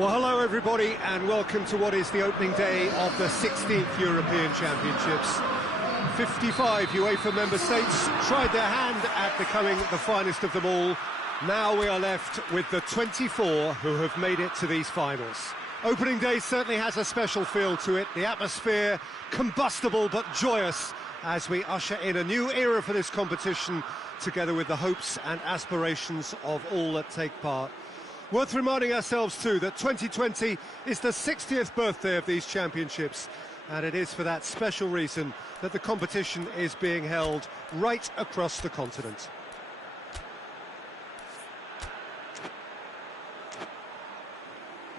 Well, hello everybody, and welcome to what is the opening day of the 16th European Championships. 55 UEFA member states tried their hand at becoming the finest of them all. Now we are left with the 24 who have made it to these finals. Opening day certainly has a special feel to it. The atmosphere combustible but joyous as we usher in a new era for this competition, together with the hopes and aspirations of all that take part. Worth reminding ourselves too that 2020 is the 60th birthday of these championships, and it is for that special reason that the competition is being held right across the continent.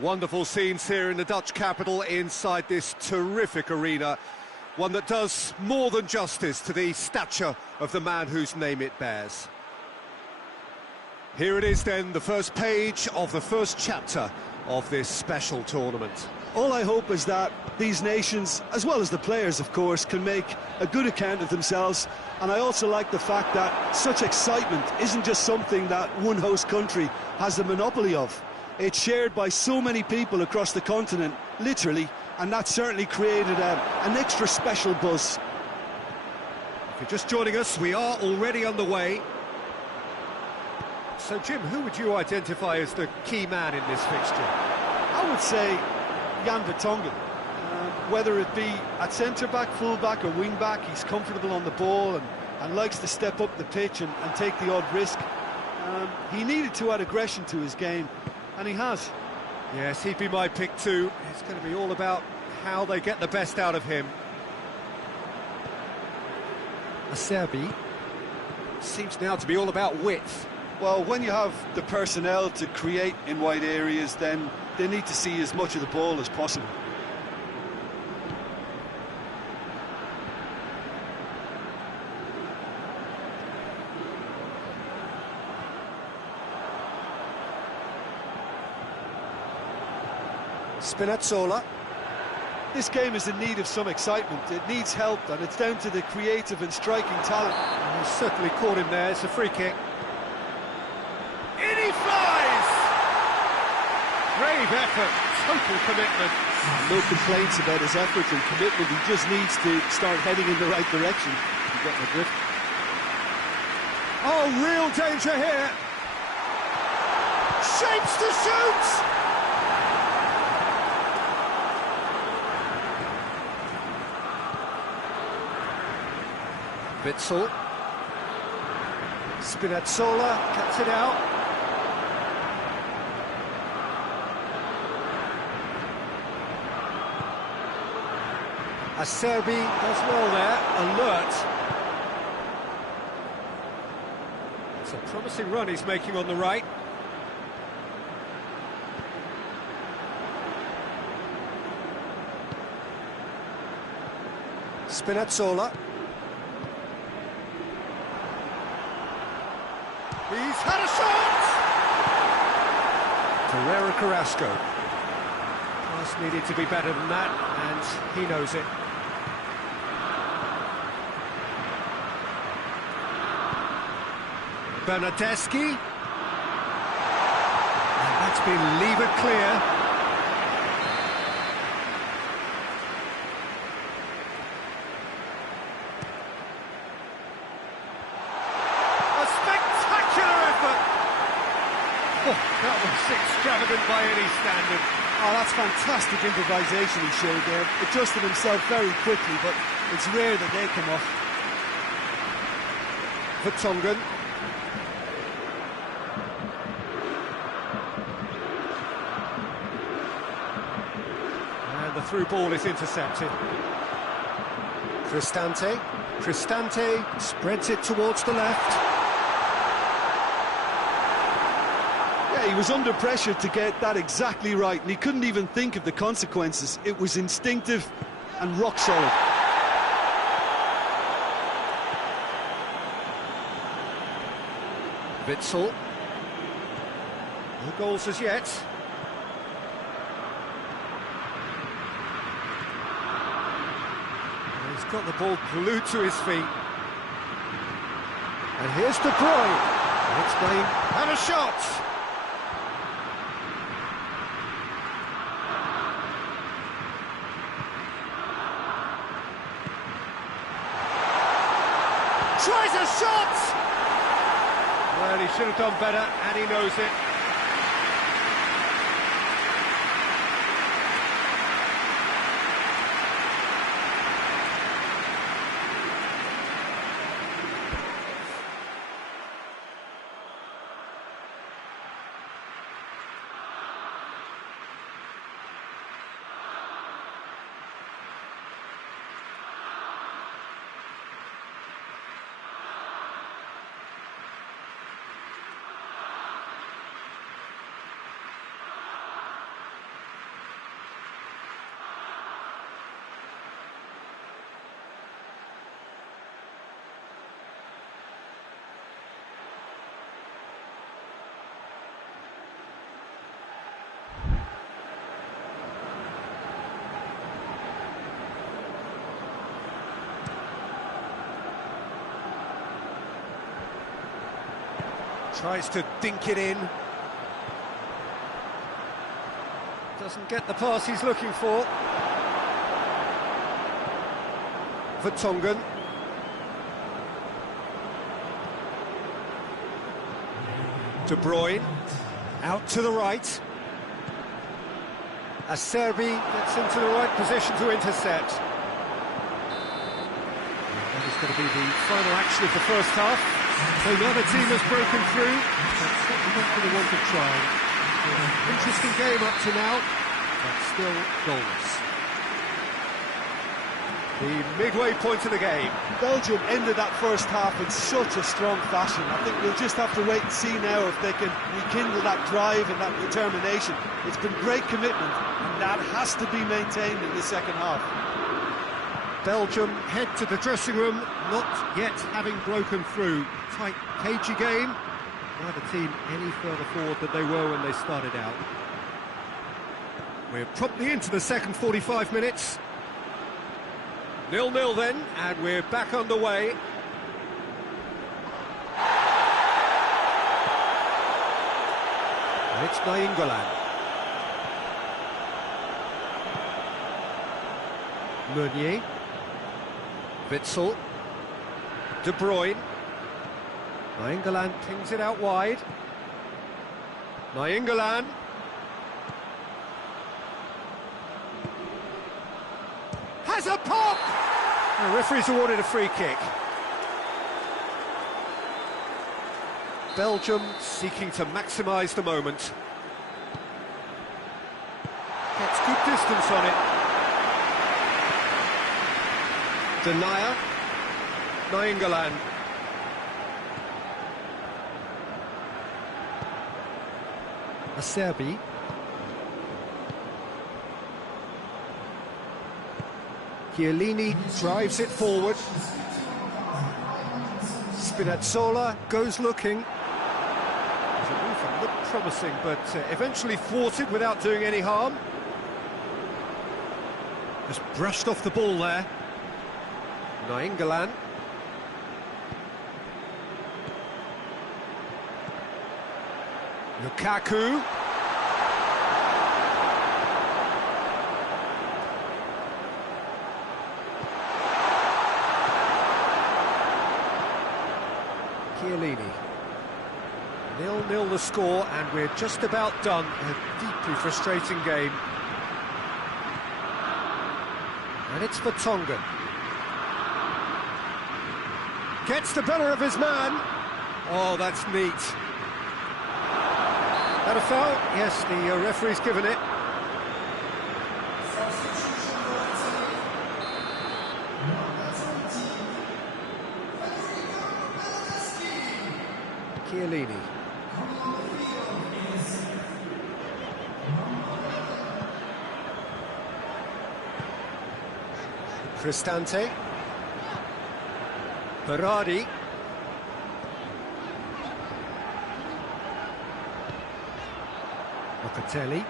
Wonderful scenes here in the Dutch capital inside this terrific arena, one that does more than justice to the stature of the man whose name it bears. Here it is then, the first page of the first chapter of this special tournament. All I hope is that these nations, as well as the players of course, can make a good account of themselves. And I also like the fact that such excitement isn't just something that one host country has the monopoly of. It's shared by so many people across the continent, literally, and that certainly created an extra special buzz. If you're just joining us, we are already underway. So, Jim, who would you identify as the key man in this fixture? I would say Jan Vertonghen. Whether it be at centre-back, full-back or wing-back, he's comfortable on the ball and likes to step up the pitch and take the odd risk. He needed to add aggression to his game, and he has. Yes, he'd be my pick too. It's going to be all about how they get the best out of him. Acerbi seems now to be all about width. Well, when you have the personnel to create in wide areas, then they need to see as much of the ball as possible. Spinazzola. This game is in need of some excitement. It needs help, and it's down to the creative and striking talent. He's certainly caught him there. It's a free kick. In he flies! Brave effort, total commitment. No complaints about his effort and commitment. He just needs to start heading in the right direction. You get my drift. Oh, real danger here. Shapes to shoot! Witsel. Spinazzola cuts it out. Acerbi does well there, alert. It's a promising run he's making on the right. Spinazzola. He's had a shot! Carrera Carrasco. Pass needed to be better than that, and he knows it. Bernardeschi. And that's been levered clear. A spectacular effort! Oh, that was extravagant by any standard. Oh, that's fantastic improvisation he showed there. Adjusted himself very quickly, but it's rare that they come off. Vertonghen. And the through ball is intercepted. Cristante. Cristante spreads it towards the left. Yeah, he was under pressure to get that exactly right, and he couldn't even think of the consequences. It was instinctive and rock solid. Witsel. No goals as yet. He's got the ball glued to his feet. And here's De Bruyne. It's Blaine. And a shot! tries a shot! Well, he should have done better, and he knows it. Tries to dink it in. Doesn't get the pass he's looking for. Vertonghen. De Bruyne. Out to the right. Acerbi gets into the right position to intercept. That is going to be the final action of the first half. So another team has broken through, but certainly not for the want of trying. Interesting game up to now, but still goalless. The midway point of the game. Belgium ended that first half in such a strong fashion. I think we'll just have to wait and see now if they can rekindle that drive and that determination. It's been great commitment, and that has to be maintained in the second half. Belgium head to the dressing room, not yet having broken through. Tight, cagey game. Neither team any further forward than they were when they started out. We're promptly into the second 45 minutes. 0-0 then, and we're back underway. And it's Nainggolan. Meunier. Witsel. De Bruyne. Nainggolan pings it out wide. Nainggolan. Has a pop! The referee's awarded a free kick. Belgium seeking to maximise the moment. Gets good distance on it. Denier. Nainggolan. Acerbi. Chiellini drives it forward. Spinazzola goes looking. The move looked promising, but eventually thwarted without doing any harm. Just brushed off the ball there. Nainggolan. Lukaku. Chiellini. 0-0 the score, and we're just about done. A deeply frustrating game. And it's Vertonghen. Gets the better of his man. Oh, that's neat. That a foul? Yes, the referee's given it. Chiellini. Cristante. Berardi. Locatelli.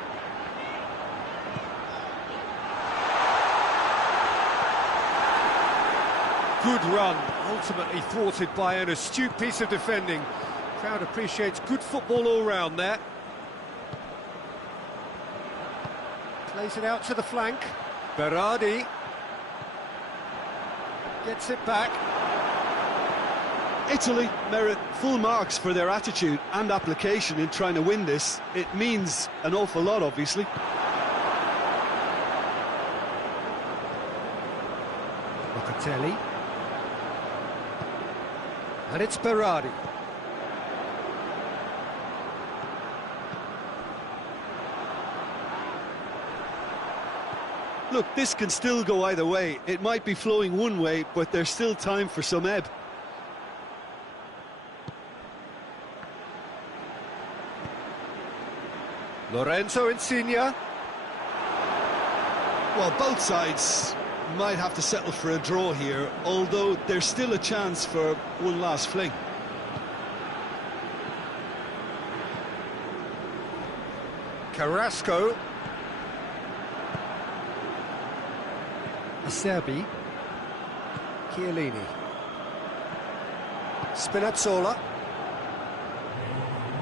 Good run, ultimately thwarted by an astute piece of defending. Crowd appreciates good football all round there. Plays it out to the flank. Berardi gets it back. Italy merit full marks for their attitude and application in trying to win this. It means an awful lot, obviously. Locatelli. And it's Berardi. Look, this can still go either way. It might be flowing one way, but there's still time for some ebb. Lorenzo Insigne. Well, both sides might have to settle for a draw here, although there's still a chance for one last fling. Carrasco. Acerbi. Chiellini. Spinazzola.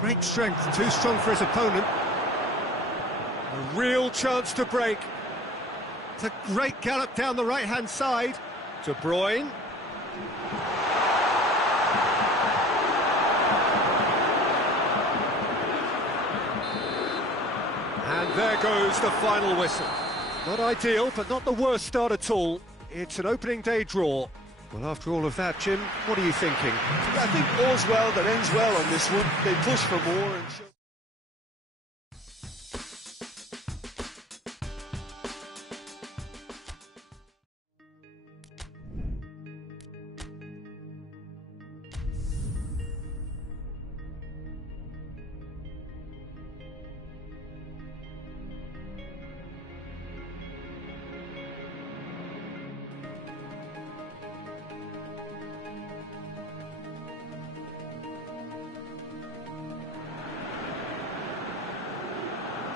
Great strength, too strong for his opponent. A real chance to break. It's a great gallop down the right-hand side. De Bruyne. And there goes the final whistle. Not ideal, but not the worst start at all. It's an opening day draw. Well, after all of that, Jim, what are you thinking? I think all's well that ends well on this one. They push for more and show...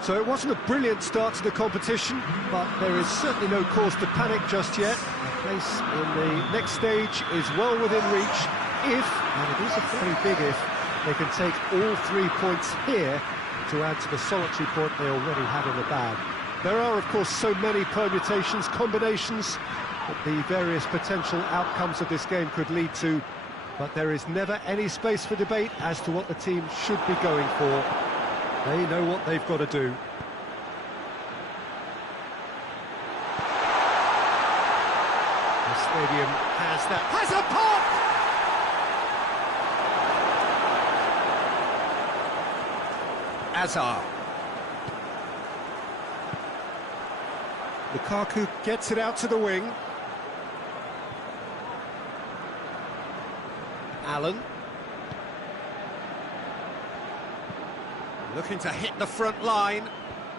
So it wasn't a brilliant start to the competition, but there is certainly no cause to panic just yet. A place in the next stage is well within reach if, and it is a fairly big if, they can take all 3 points here to add to the solitary point they already had in the bag. There are, of course, so many permutations, combinations that the various potential outcomes of this game could lead to, but there is never any space for debate as to what the team should be going for. They know what they've got to do. The stadium has a pop! Hazard. Lukaku gets it out to the wing. Allen. Looking to hit the front line.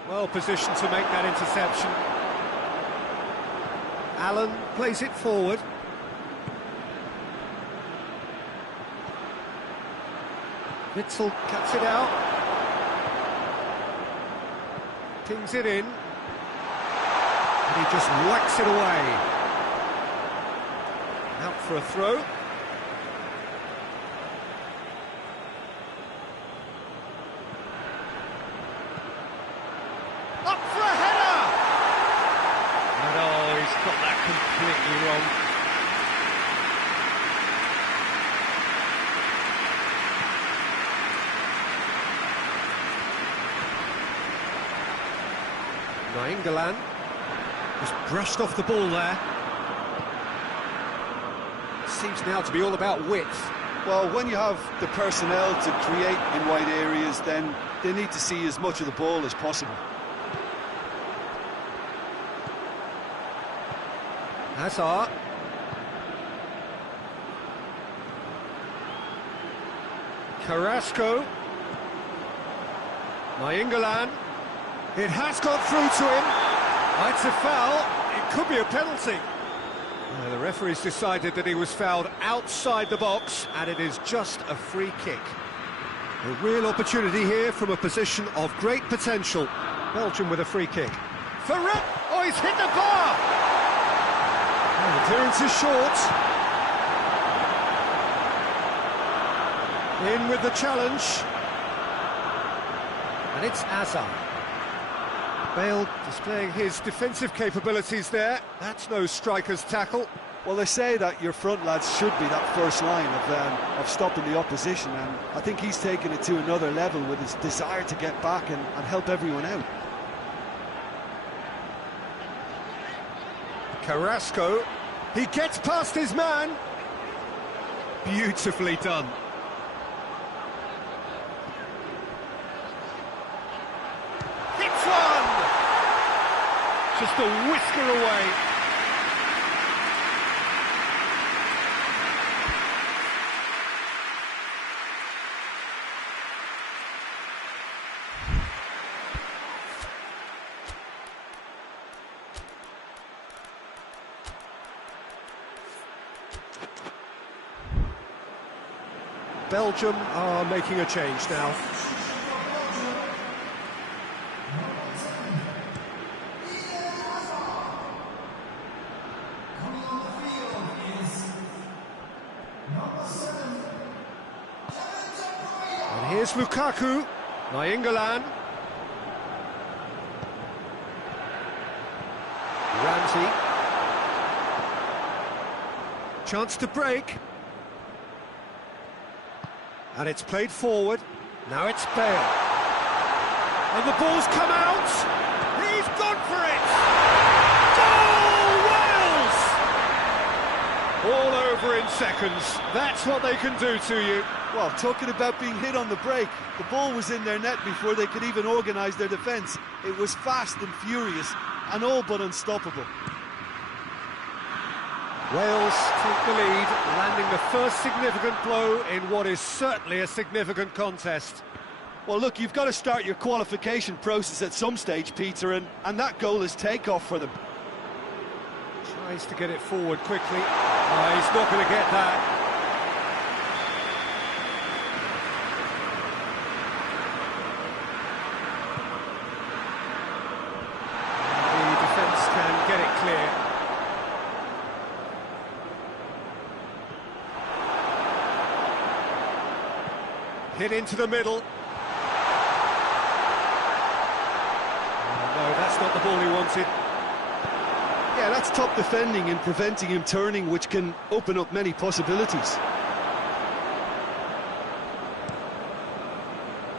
Well positioned to make that interception. Allen plays it forward. Witzel cuts it out. Pings it in. And he just whacks it away. Out for a throw. Up for a header! And oh, he's got that completely wrong. Nainggolan just brushed off the ball there. Seems now to be all about width. Well, when you have the personnel to create in wide areas, then they need to see as much of the ball as possible. Hazard. Carrasco. Nainggolan. It has got through to him. It's a foul. It could be a penalty. The referee's decided that he was fouled outside the box, and it is just a free kick. A real opportunity here from a position of great potential. Belgium with a free kick. Ferret! Oh, he's hit the bar! Oh, the clearance is short. In with the challenge. And it's Hazard. Bale displaying his defensive capabilities there. That's no striker's tackle. Well, they say that your front lads should be that first line of stopping the opposition, and I think he's taken it to another level with his desire to get back and help everyone out. Carrasco, he gets past his man. Beautifully done. Hits one! Just a whisker away. Belgium are making a change now. And here's Lukaku, Nainggolan. Ramsey. Chance to break. And it's played forward. Now it's Bale. And the ball's come out. He's gone for it. Goal, Wales! All over in seconds. That's what they can do to you. Well, talking about being hit on the break, the ball was in their net before they could even organise their defence. It was fast and furious and all but unstoppable. Wales take the lead, landing the first significant blow in what is certainly a significant contest. Well, look, you've got to start your qualification process at some stage, Peter, and that goal is takeoff for them. Tries to get it forward quickly. Oh, he's not going to get that. The defence can get it clear. Hit into the middle. Oh, no, that's not the ball he wanted. Yeah, that's top defending and preventing him turning, which can open up many possibilities.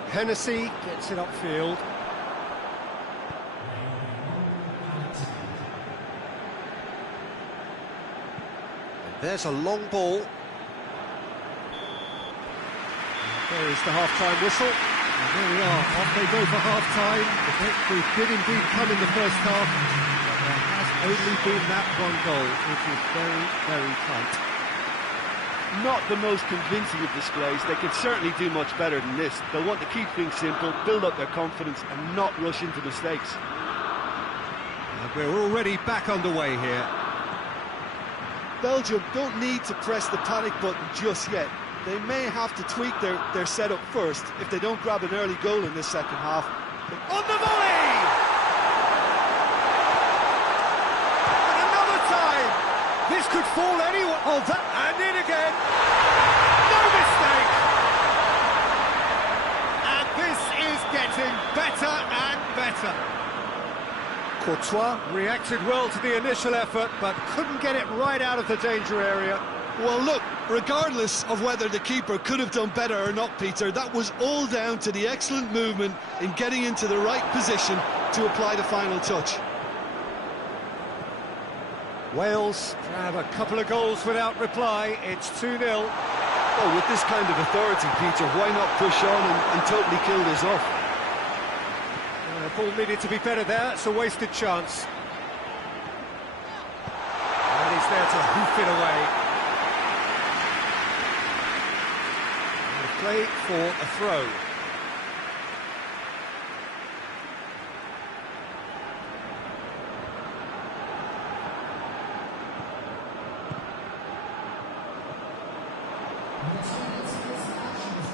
Hennessy gets it upfield. And there's a long ball. There is the half-time whistle. And there we are, off they go for half-time. The victory did indeed come in the first half, but there has only been that one goal, which is very, very tight. Not the most convincing of displays. They could certainly do much better than this. They'll want to keep things simple, build up their confidence and not rush into mistakes. And we're already back underway here. Belgium don't need to press the panic button just yet. They may have to tweak their setup first if they don't grab an early goal in this second half. On the volley! And another time! This could fall anyone. Oh, that, and in again! No mistake! And this is getting better and better. Courtois reacted well to the initial effort, but couldn't get it right out of the danger area. Well, look, regardless of whether the keeper could have done better or not, Peter, that was all down to the excellent movement in getting into the right position to apply the final touch. Wales have a couple of goals without reply. It's 2-0. Well, with this kind of authority, Peter, why not push on and totally kill this off? Ball needed to be better there. It's a wasted chance. And he's there to hoof it away. Play for a throw.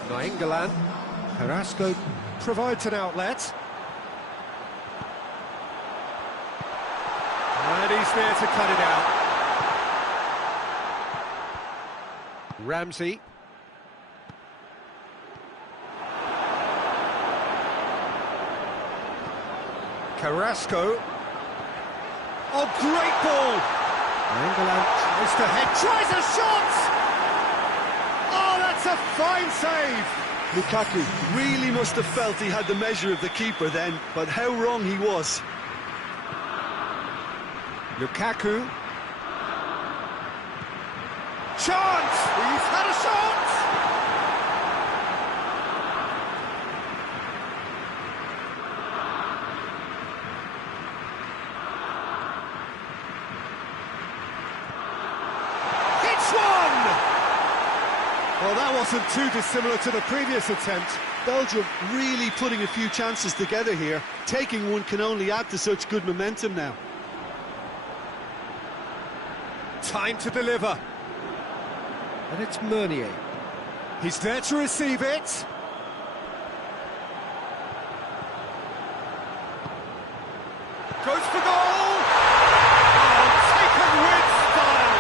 Nainggolan. Carrasco provides an outlet. And he's there to cut it out. Ramsey. Carrasco. Oh, great ball! Nainggolan Mr. Head tries a shot! Oh, that's a fine save! Lukaku really must have felt he had the measure of the keeper then, but how wrong he was. Lukaku. Chance! He's had a shot! It's one! Well, that wasn't too dissimilar to the previous attempt. Belgium really putting a few chances together here. Taking one can only add to such good momentum now. Time to deliver. And it's Meunier. He's there to receive it. Goes for goal! Oh, taken with style!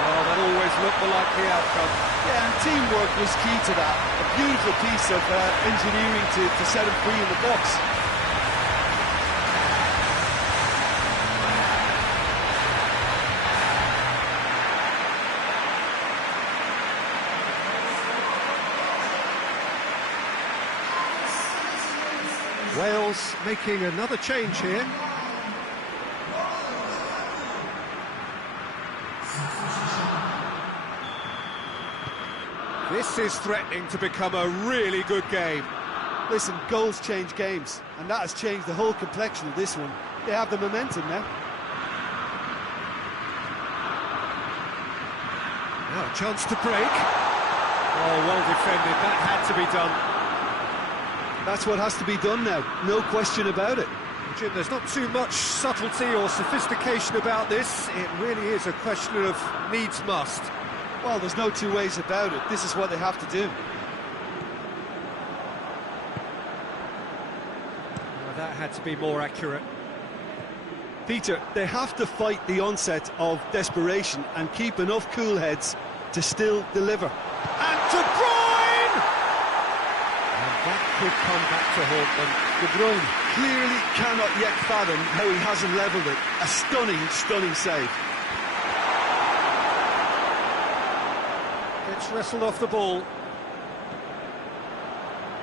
Oh, that always looked the likely outcome. Yeah, and teamwork was key to that. A beautiful piece of engineering to set him free in the box. Wales making another change here. This is threatening to become a really good game. Listen, goals change games, and that has changed the whole complexion of this one. They have the momentum now. Now a chance to break. Oh, well defended, that had to be done. That's what has to be done now, no question about it. Jim, there's not too much subtlety or sophistication about this. It really is a question of needs must. Well, there's no two ways about it. This is what they have to do. Well, that had to be more accurate. Peter, they have to fight the onset of desperation and keep enough cool heads to still deliver. And De Bruyne! And that could come back to haunt them. De Bruyne clearly cannot yet fathom how he hasn't levelled it. A stunning, stunning save. It's wrestled off the ball.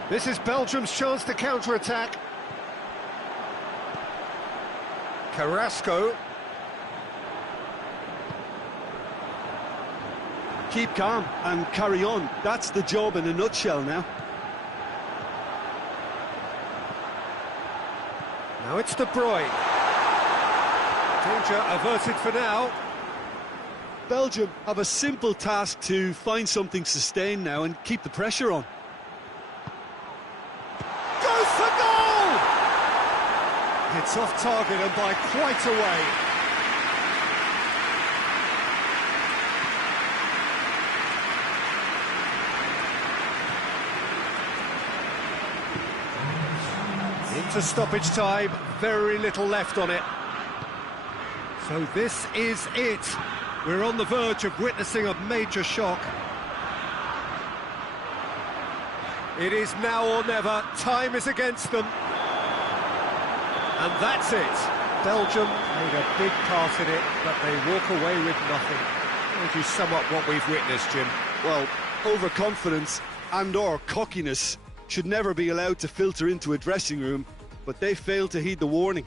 This is Belgium's chance to counter-attack. Carrasco. Keep calm and carry on. That's the job in a nutshell now. Now it's De Bruyne. Danger averted for now. Belgium have a simple task to find something sustained now and keep the pressure on. Goes for goal! It's off target and by quite a way. Into stoppage time, very little left on it. So this is it. We're on the verge of witnessing a major shock. It is now or never. Time is against them. And that's it. Belgium made a big part in it, but they walk away with nothing. How would you sum up what we've witnessed, Jim? Well, overconfidence and/or cockiness should never be allowed to filter into a dressing room, but they failed to heed the warning.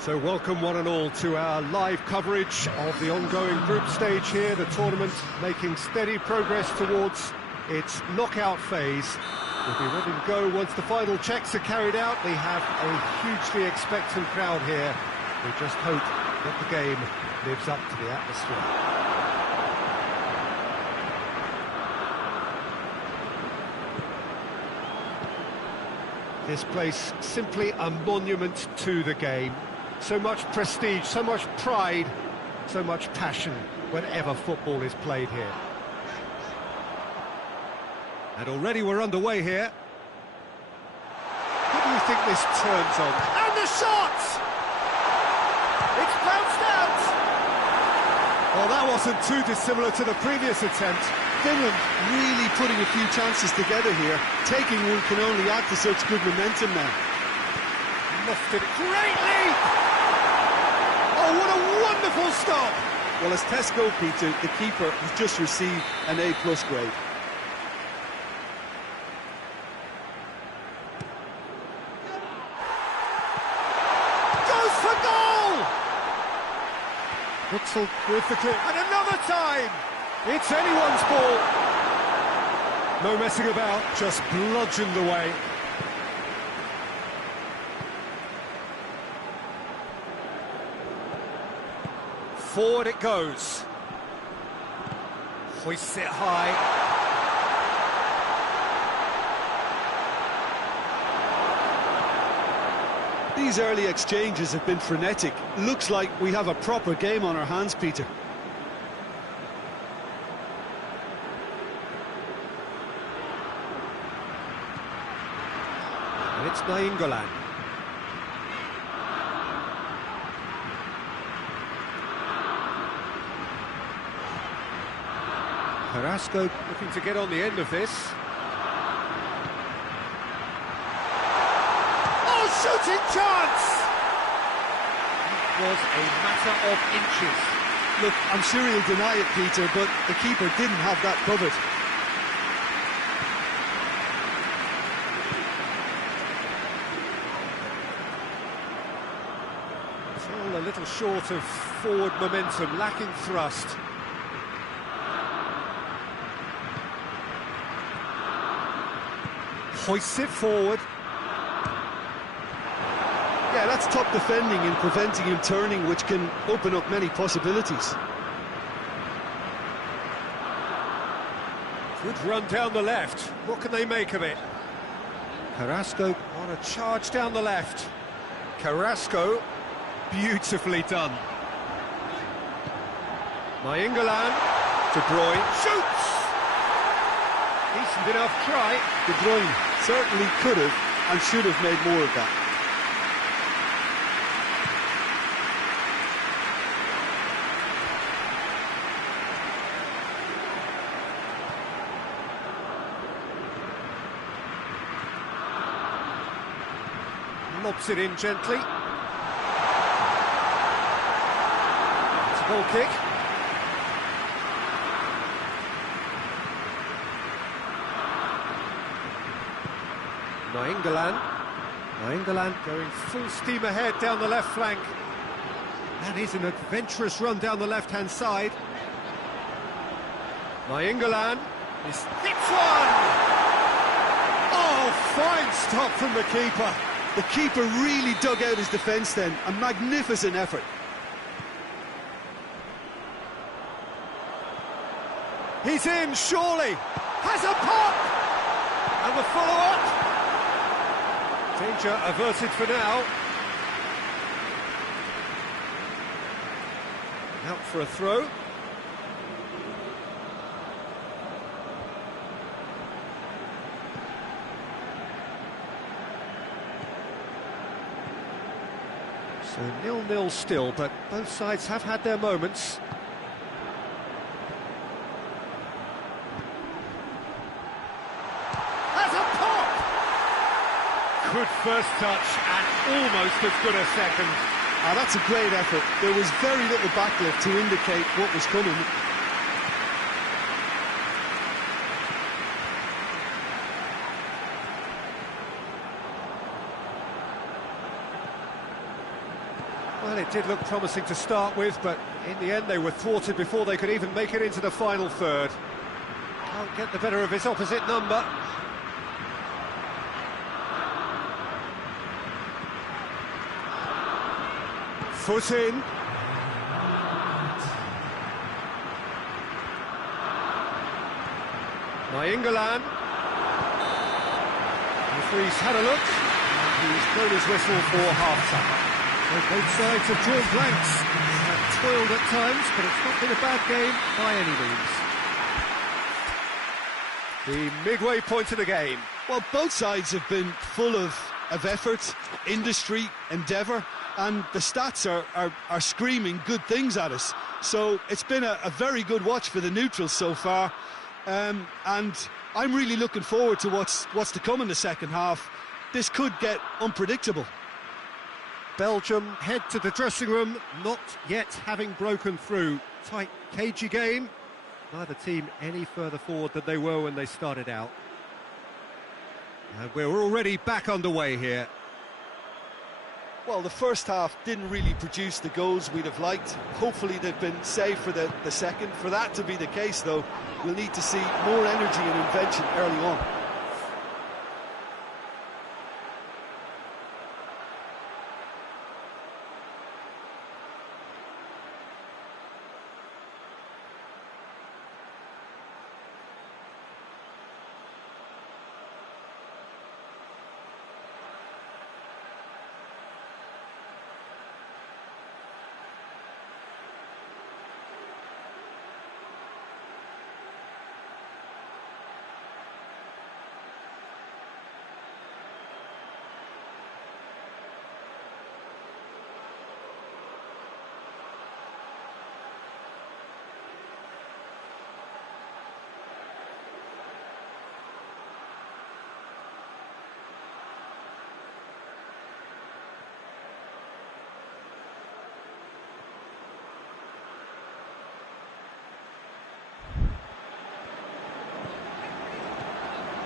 So welcome one and all to our live coverage of the ongoing group stage here, the tournament making steady progress towards its knockout phase. We'll be ready to go once the final checks are carried out. We have a hugely expectant crowd here. We just hope that the game lives up to the atmosphere. This place simply a monument to the game. So much prestige, so much pride, so much passion whenever football is played here. And already we're underway here. What do you think this turns on? And the shot! It's bounced out! Well, that wasn't too dissimilar to the previous attempt. Finland really putting a few chances together here. Taking one can only add to such good momentum now. Lofted it. Great leap! Oh, what a wonderful stop! Well, as tests go, Peter, the keeper has just received an A+ grade. Goes for goal! Witzel with the clip, and another time! It's anyone's ball. No messing about, just bludgeoned away. Forward it goes. Hoists it high. These early exchanges have been frenetic. Looks like we have a proper game on our hands, Peter. And it's Nainggolan. Carrasco looking to get on the end of this. Oh, shooting chance! It was a matter of inches. Look, I'm sure he'll deny it, Peter, but the keeper didn't have that covered. Still a little short of forward momentum, lacking thrust. Hoists it forward. Yeah, that's top defending and preventing him turning, which can open up many possibilities. Good run down the left. What can they make of it? Carrasco on a charge down the left. Carrasco, beautifully done. Nainggolan, De Bruyne shoots! Decent enough try. De Bruyne certainly could have and should have made more of that. Lobs it in gently. It's a goal kick. Nainggolan going full steam ahead down the left flank. That is an adventurous run down the left-hand side. Nainggolan is hits one! Oh, fine stop from the keeper. The keeper really dug out his defence then. A magnificent effort. He's in, surely. Has a pop! And the follow-up. Danger averted for now. Out for a throw. So 0-0 still, but both sides have had their moments. Has a pop! Good first touch and almost as good a second. Ah, that's a great effort. There was very little backlift to indicate what was coming. Well, it did look promising to start with, but in the end they were thwarted before they could even make it into the final third. Can't get the better of his opposite number. Foot in. Nainggolan. The referee's had a look, and he's blown his whistle for half-time. Well, both sides have drawn blanks. Have toiled at times, but it's not been a bad game by any means. The midway point of the game. Well, both sides have been full of effort, industry, endeavour, and the stats are screaming good things at us. So it's been a very good watch for the neutrals so far, and I'm really looking forward to what's to come in the second half. This could get unpredictable. Belgium head to the dressing room, not yet having broken through. Tight, cagey game. Neither team any further forward than they were when they started out. And we're already back underway here. Well, the first half didn't really produce the goals we'd have liked. Hopefully they've been saved for the second. For that to be the case, though, we'll need to see more energy and invention early on.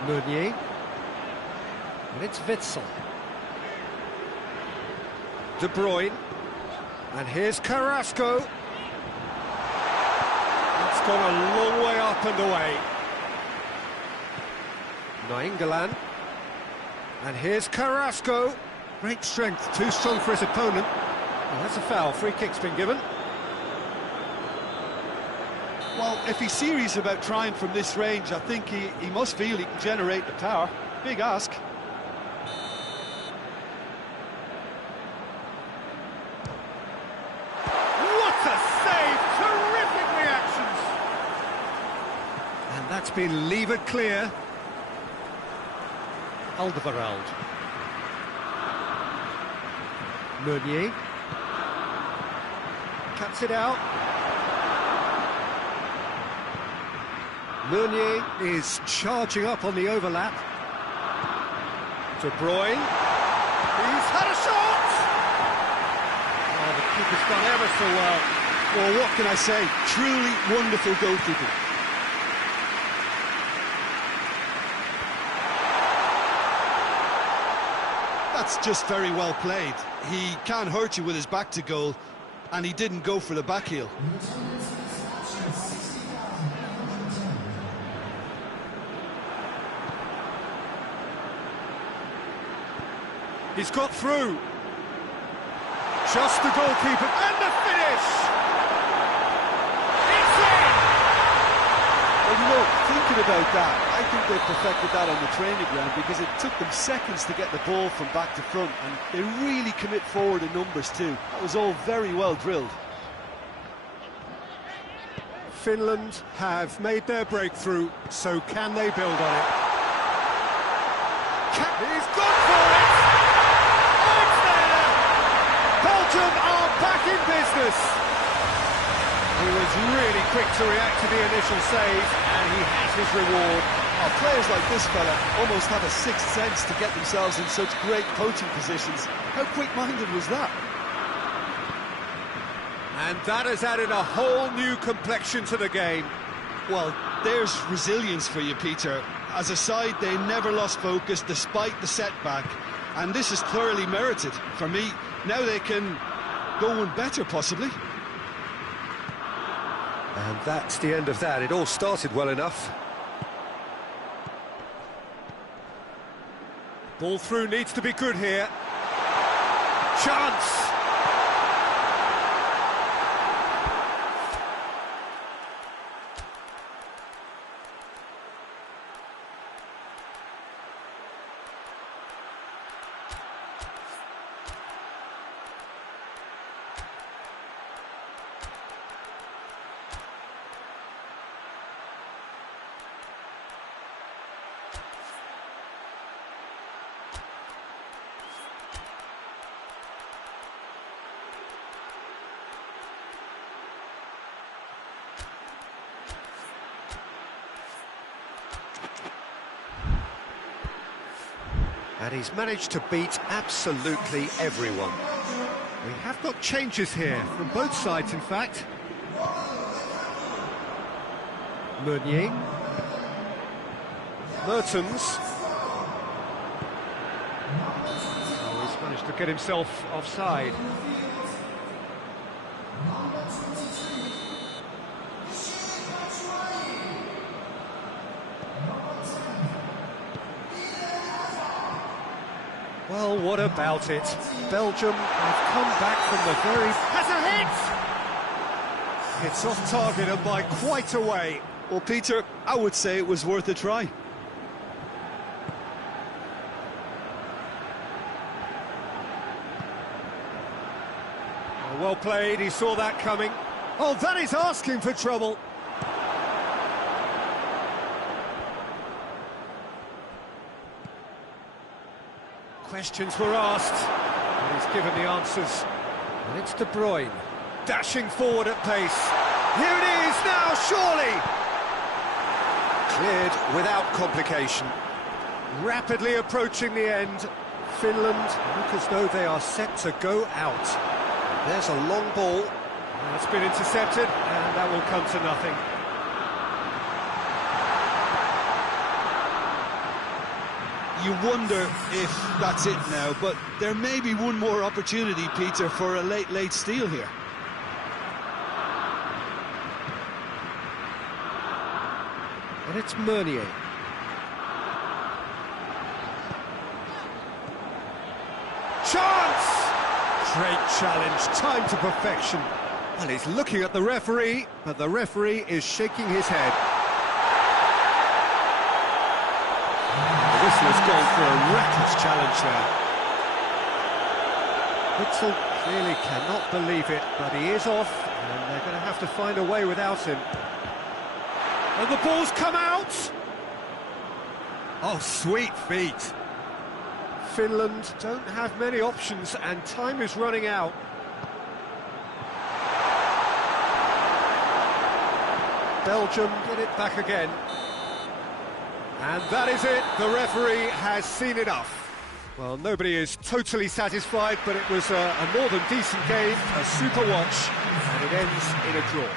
Meunier, and it's Witsel. De Bruyne, and here's Carrasco. It's gone a long way up and away. Nainggolan, and here's Carrasco. Great strength, too strong for his opponent. Well, that's a foul, free kick's been given. Well, if he's serious about trying from this range, I think he must feel he can generate the power. Big ask. What a save! Terrific reactions! And that's been levered clear. Alderweireld. Meunier. Cuts it out. Meunier is charging up on the overlap. De Bruyne. He's had a shot! Oh, the keeper's done ever so well. Well, what can I say? Truly wonderful goalkeeping. That's just very well played. He can't hurt you with his back to goal, and he didn't go for the back heel. He's got through. Just the goalkeeper, and the finish! It's in! Well, you know, thinking about that, I think they perfected that on the training ground because it took them seconds to get the ball from back to front, and they really commit forward in numbers too. That was all very well drilled. Finland have made their breakthrough, so can they build on it? He's gone for it! Belgium are back in business. He was really quick to react to the initial save, and he has his reward. Oh, players like this fella almost have a sixth sense to get themselves in such great coaching positions. How quick-minded was that? And that has added a whole new complexion to the game. Well, there's resilience for you, Peter. As a side, they never lost focus despite the setback, and this is thoroughly merited. For me, now they can go one better, possibly. And that's the end of that. It all started well enough. Ball through needs to be good here. Chance! And he's managed to beat absolutely everyone. We have got changes here, from both sides in fact. Meunier. Mertens. Oh, he's managed to get himself offside. Well, what about it? Belgium have come back from the very... Has a hit! It's off target and by quite a way. Well, Peter, I would say it was worth a try. Well played, he saw that coming. Oh, that is asking for trouble. Questions were asked, and he's given the answers. And it's De Bruyne, dashing forward at pace. Here it is now, surely! Cleared without complication. Rapidly approaching the end. Finland look as though they are set to go out. There's a long ball. That's been intercepted, and that will come to nothing. You wonder if that's it now, but there may be one more opportunity, Peter, for a late steal here. And it's Meunier. Chance! Great challenge, time to perfection. Well, he's looking at the referee, but the referee is shaking his head. The whistle has gone for a reckless challenge there. Witzel clearly cannot believe it, but he is off, and they're going to have to find a way without him. And the ball's come out! Oh, sweet feet. Finland don't have many options, and time is running out. Belgium get it back again. And that is it, the referee has seen enough. Well, nobody is totally satisfied, but it was a more than decent game, a super watch, and it ends in a draw.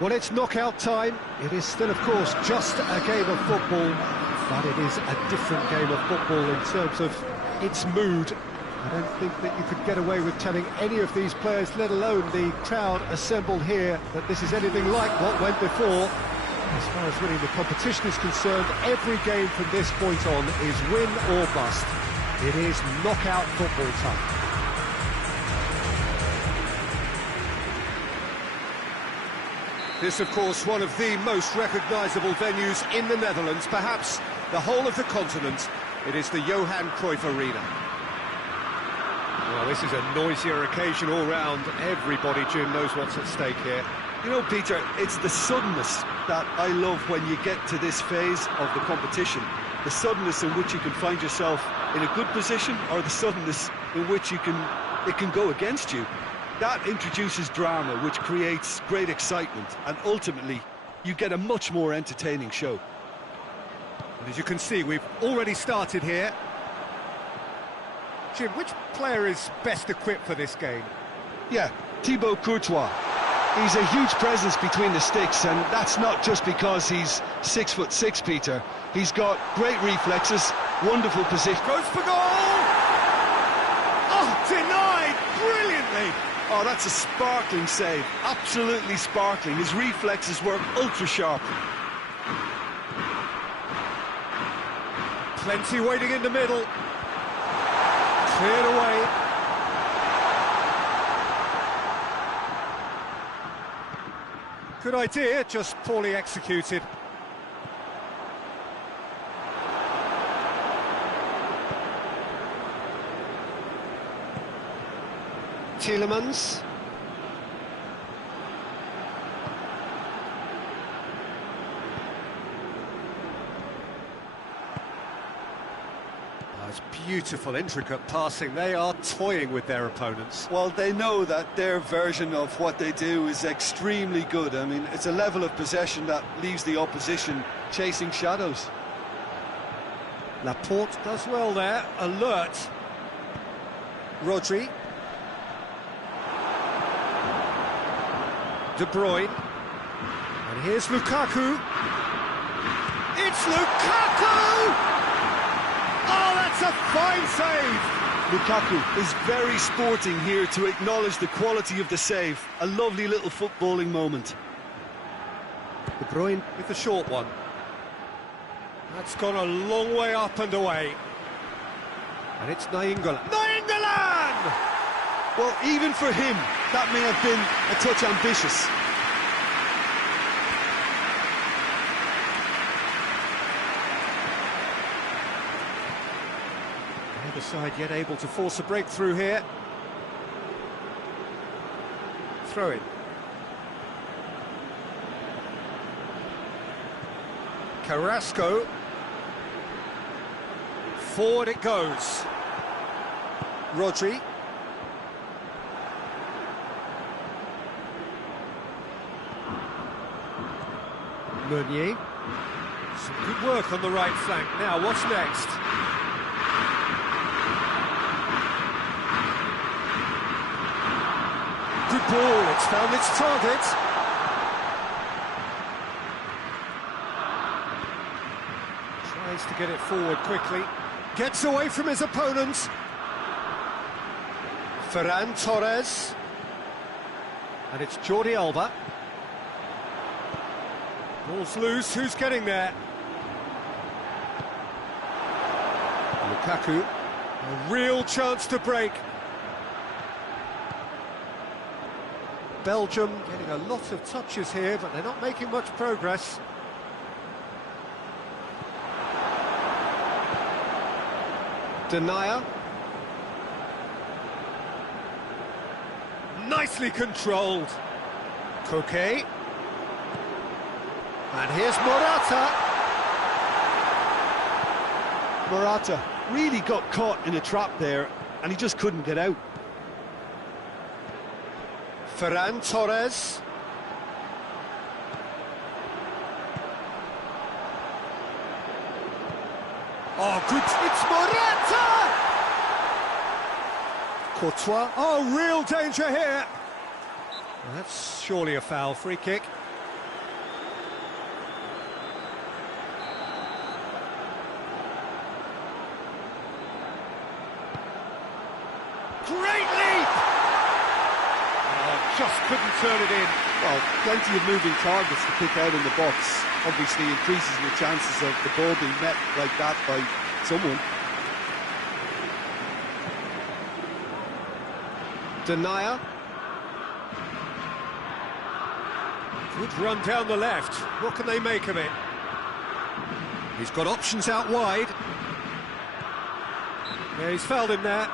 Well, it's knockout time. It is still, of course, just a game of football, but it is a different game of football in terms of its mood. I don't think that you could get away with telling any of these players, let alone the crowd assembled here, that this is anything like what went before. As far as winning the competition is concerned, every game from this point on is win or bust. It is knockout football time. This, of course, one of the most recognisable venues in the Netherlands, perhaps the whole of the continent. It is the Johan Cruyff Arena. Well, this is a noisier occasion all round. Everybody, Jim, knows what's at stake here. You know, Peter, it's the suddenness that I love when you get to this phase of the competition. The suddenness in which you can find yourself in a good position, or the suddenness in which it can go against you. That introduces drama, which creates great excitement, and ultimately, you get a much more entertaining show. And as you can see, we've already started here. Jim, which player is best equipped for this game? Yeah, Thibaut Courtois. He's a huge presence between the sticks, and that's not just because he's 6'6", Peter. He's got great reflexes, wonderful position. Goes for goal! Oh, denied brilliantly! Oh, that's a sparkling save, absolutely sparkling. His reflexes work ultra-sharp. Plenty waiting in the middle. Cleared away. Good idea, just poorly executed. Tielemans. It's beautiful, intricate passing. They are toying with their opponents. Well, they know that their version of what they do is extremely good. I mean, it's a level of possession that leaves the opposition chasing shadows. Laporte does well there, alert. Rodri. De Bruyne. And here's Lukaku. It's Lukaku! Oh, that's a fine save! Lukaku is very sporting here to acknowledge the quality of the save. A lovely little footballing moment. De Bruyne with the short one. That's gone a long way up and away. And it's Nainggolan. Nainggolan! Well, even for him, that may have been a touch ambitious. Neither side yet able to force a breakthrough here. Throw in. Carrasco. Forward it goes. Rodri. Meunier. Some good work on the right flank. Now, what's next? Good ball, it's found its target. Tries to get it forward quickly. Gets away from his opponent. Ferran Torres. And it's Jordi Alba. Ball's loose, who's getting there? Lukaku, a real chance to break. Belgium getting a lot of touches here, but they're not making much progress. Denier. Nicely controlled. Koke. And here's Morata. Morata really got caught in a trap there, and he just couldn't get out. Ferran Torres. Oh, good. It's Morata! Courtois. Oh, real danger here. Well, that's surely a foul. Free kick. Great leap! Oh, just couldn't turn it in. Well, plenty of moving targets to pick out in the box. Obviously increases the chances of the ball being met like that by someone. Denier. Good run down the left. What can they make of it? He's got options out wide. Yeah, he's fouled him there.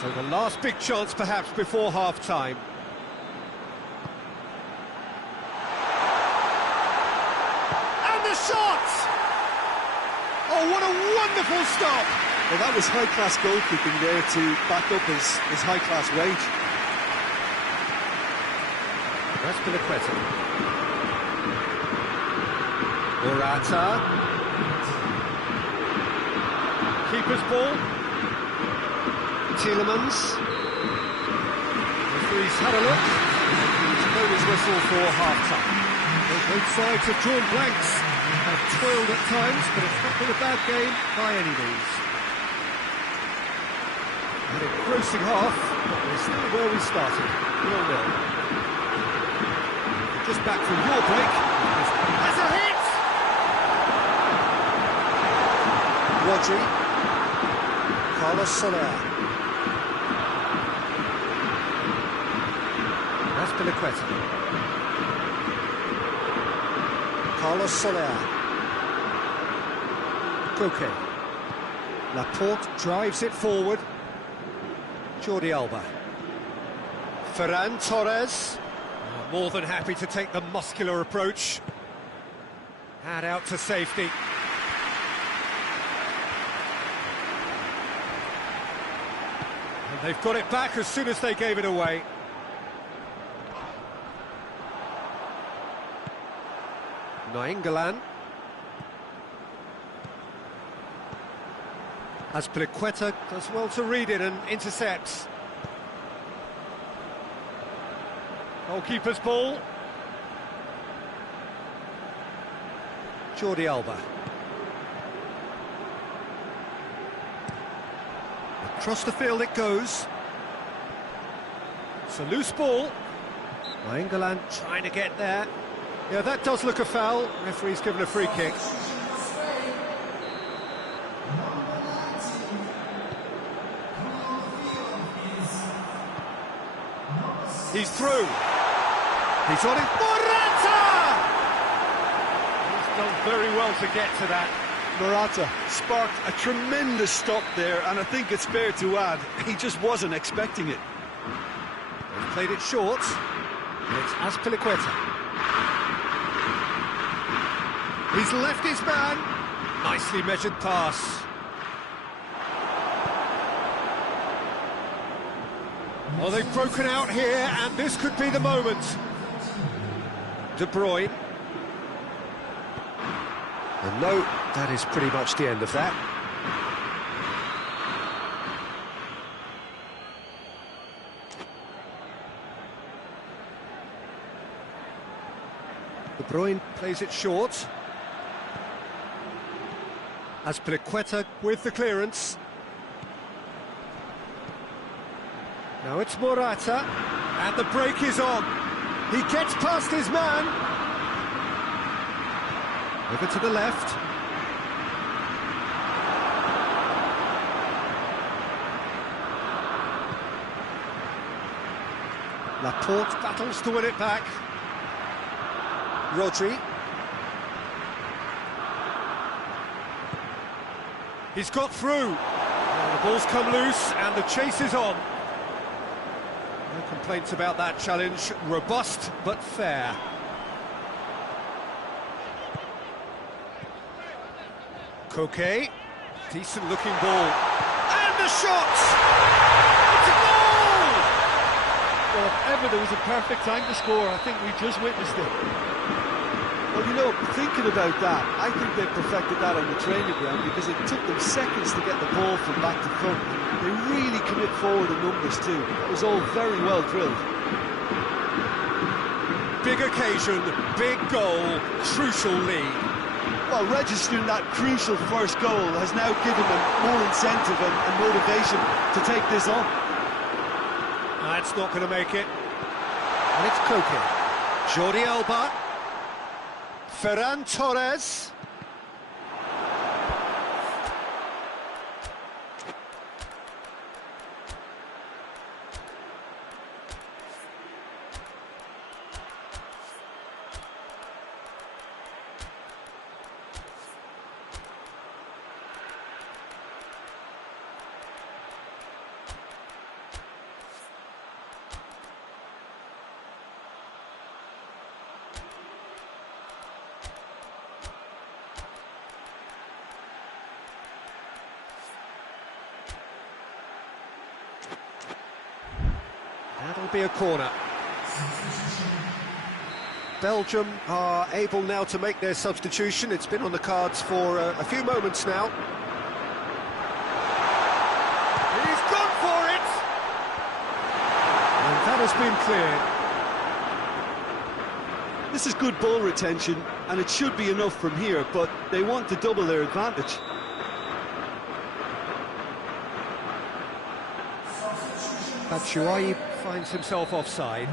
So the last big chance perhaps before half-time. And the shot! Oh, what a wonderful stop! Well, that was high-class goalkeeping there to back up his high-class wage. That's Piliqueta. Morata. Keeper's ball. Tielemans. Referee's had a look. He's blown his whistle for half-time. Both sides have drawn blanks, have toiled at times, but it's not been a bad game by any means. An engrossing half, but we're still where we started, 0-0. Just back from your break. That's a hit! Rodri. Carlos Soler. That's Piliqueta. Carlos Soler. Koke. Laporte drives it forward. Jordi Alba. Ferran Torres. More than happy to take the muscular approach. Hand out to safety. And they've got it back as soon as they gave it away. Nainggolan. As Piliqueta does well to read it and intercepts. Goalkeeper's ball. Jordi Alba. Across the field it goes. It's a loose ball. Nainggolan trying to get there. Yeah, that does look a foul. Referee's given a free kick. He's through. He's on it. Morata! He's done very well to get to that. Morata sparked a tremendous stop there, and I think it's fair to add, he just wasn't expecting it. They've played it short. And it's Azpilicueta. He's left his man. Nicely measured pass. Well, they've broken out here, and this could be the moment. De Bruyne. And no, that is pretty much the end of that. De Bruyne plays it short. Azpilicueta with the clearance. Now it's Morata, and the break is on. He gets past his man. Over to the left. Laporte battles to win it back. Rodri. He's got through. The ball's come loose, and the chase is on. No complaints about that challenge. Robust, but fair. Koke. Decent-looking ball. And the shot! It's a goal! Well, if ever there was a perfect time to score, I think we just witnessed it. Well, you know, thinking about that, I think they perfected that on the training ground because it took them seconds to get the ball from back to front. They really commit forward in numbers too. It was all very well drilled. Big occasion, big goal, crucial lead. Well, registering that crucial first goal has now given them more incentive and motivation to take this on. That's not going to make it. And it's Koke. Jordi Alba. Ferran Torres. That'll be a corner. Belgium are able now to make their substitution. It's been on the cards for a few moments now. He's gone for it! And that has been cleared. This is good ball retention, and it should be enough from here, but they want to double their advantage. Batshuayi finds himself offside.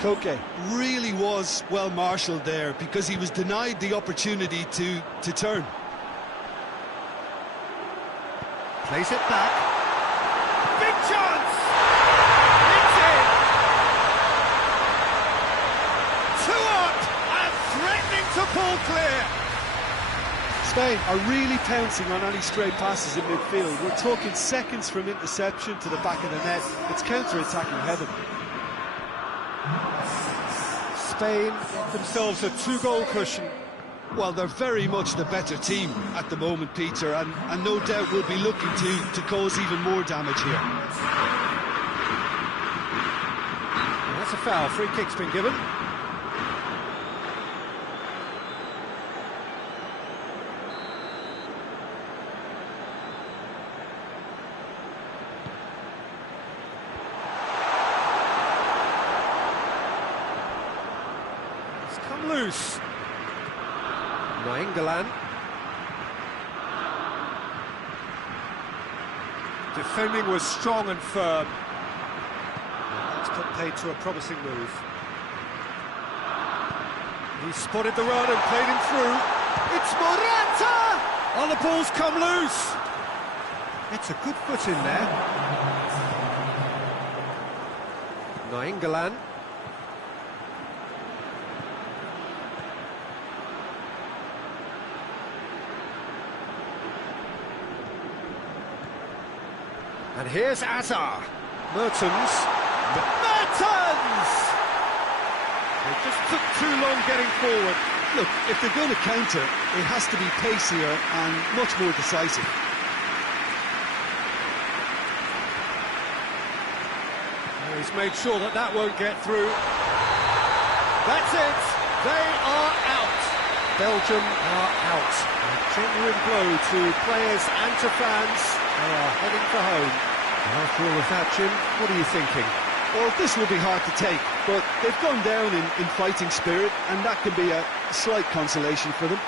Koke really was well marshalled there because he was denied the opportunity to turn. Plays it back. Big chance! It's in! Two up and threatening to pull clear. Spain are really pouncing on any stray passes in midfield. We're talking seconds from interception to the back of the net. It's counter-attacking heaven. Spain get themselves a two-goal cushion. Well, they're very much the better team at the moment, Peter, and no doubt will be looking to cause even more damage here. And that's a foul. Free kick's been given. It's come loose. Nainggolan. Defending was strong and firm. That's put paid to a promising move. He spotted the run and played him through. It's Morata! Oh, the ball's come loose. It's a good foot in there. Nainggolan. And here's Azar. Mertens. Mertens! They just took too long getting forward. Look, if they're going to counter, it has to be pacier and much more decisive. He's made sure that that won't get through. That's it. They are out. Belgium are out. A genuine blow to players and to fans. They are heading for home. After all of that, Jim, what are you thinking? Well, this will be hard to take, but they've gone down in fighting spirit, and that can be a slight consolation for them.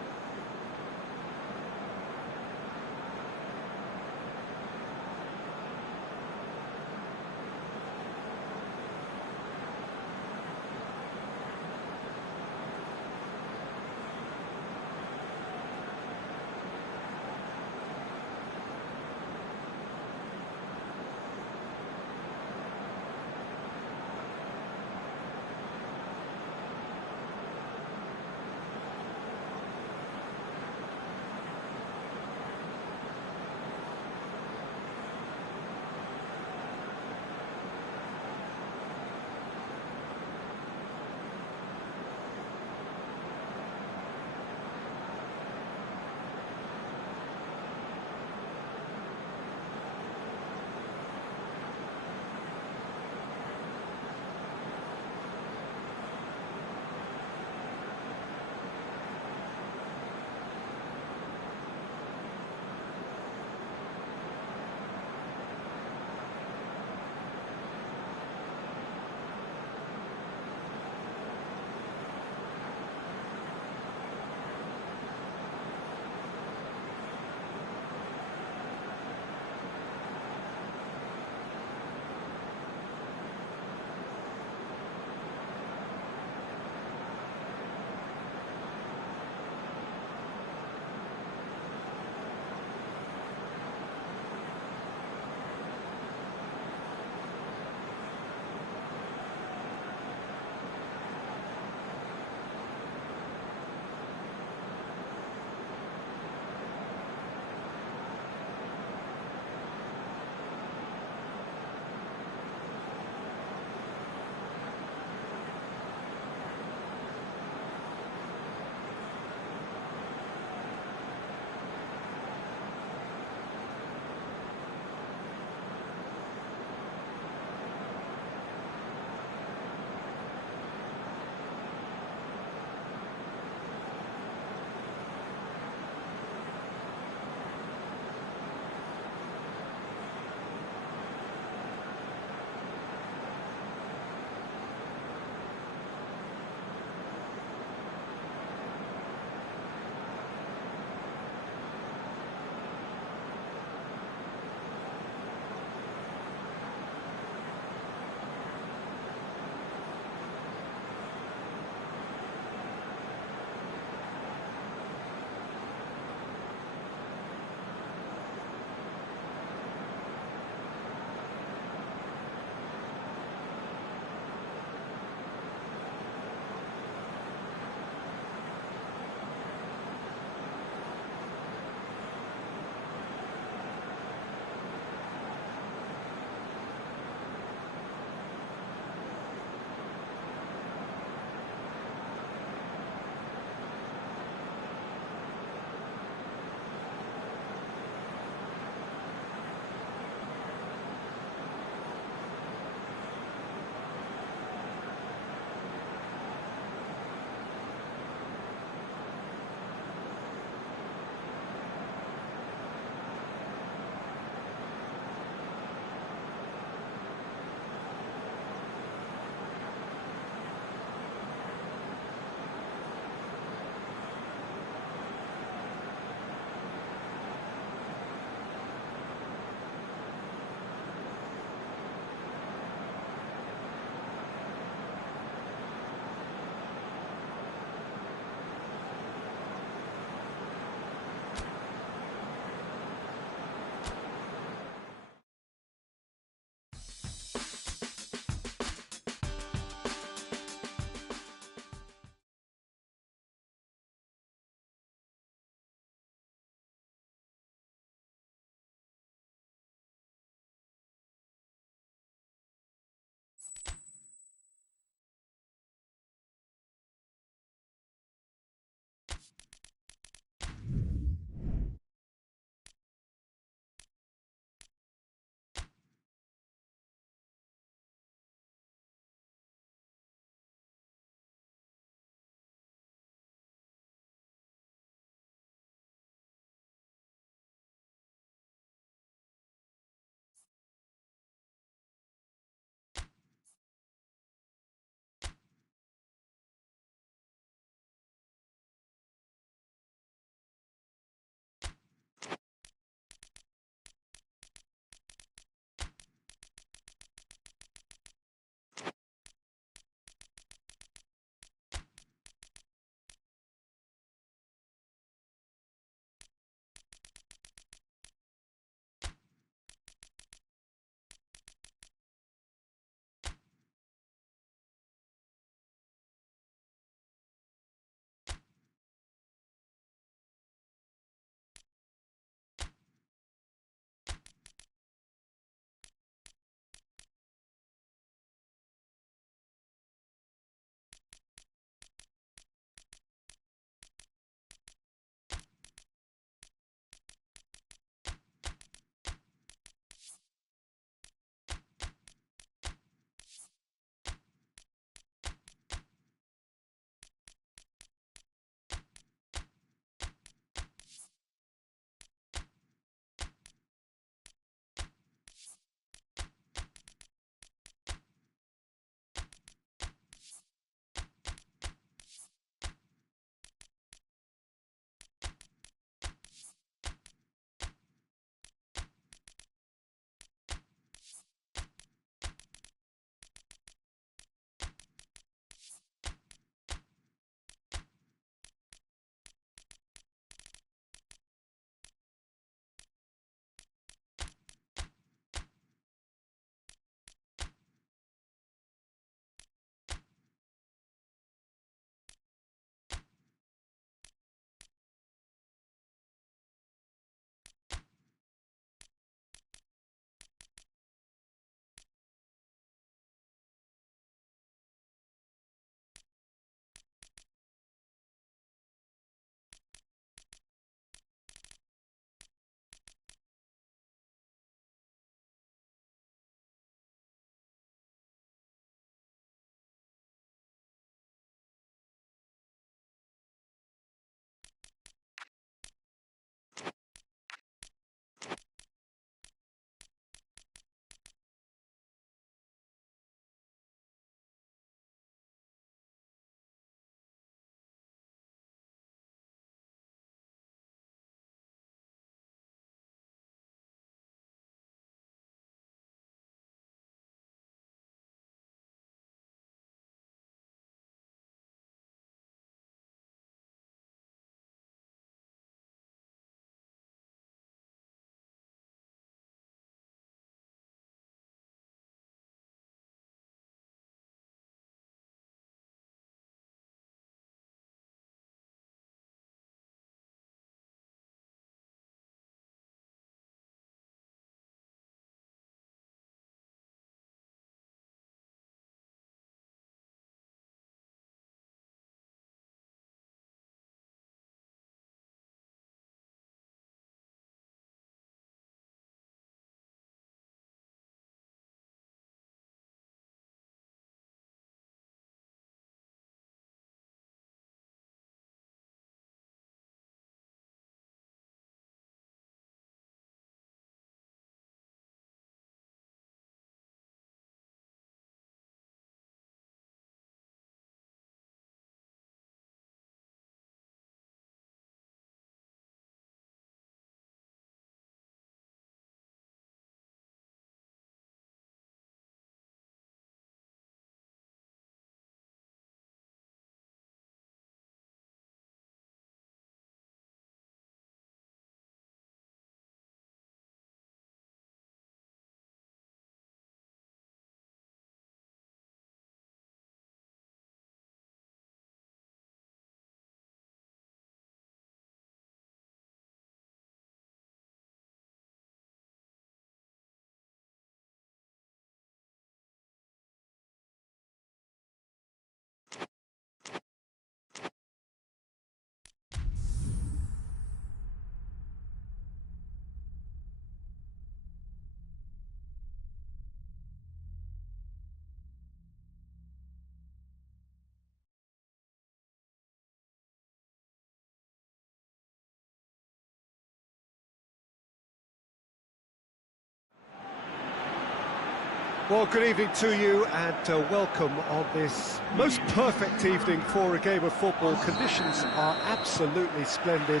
Well, good evening to you and welcome on this most perfect evening for a game of football. Conditions are absolutely splendid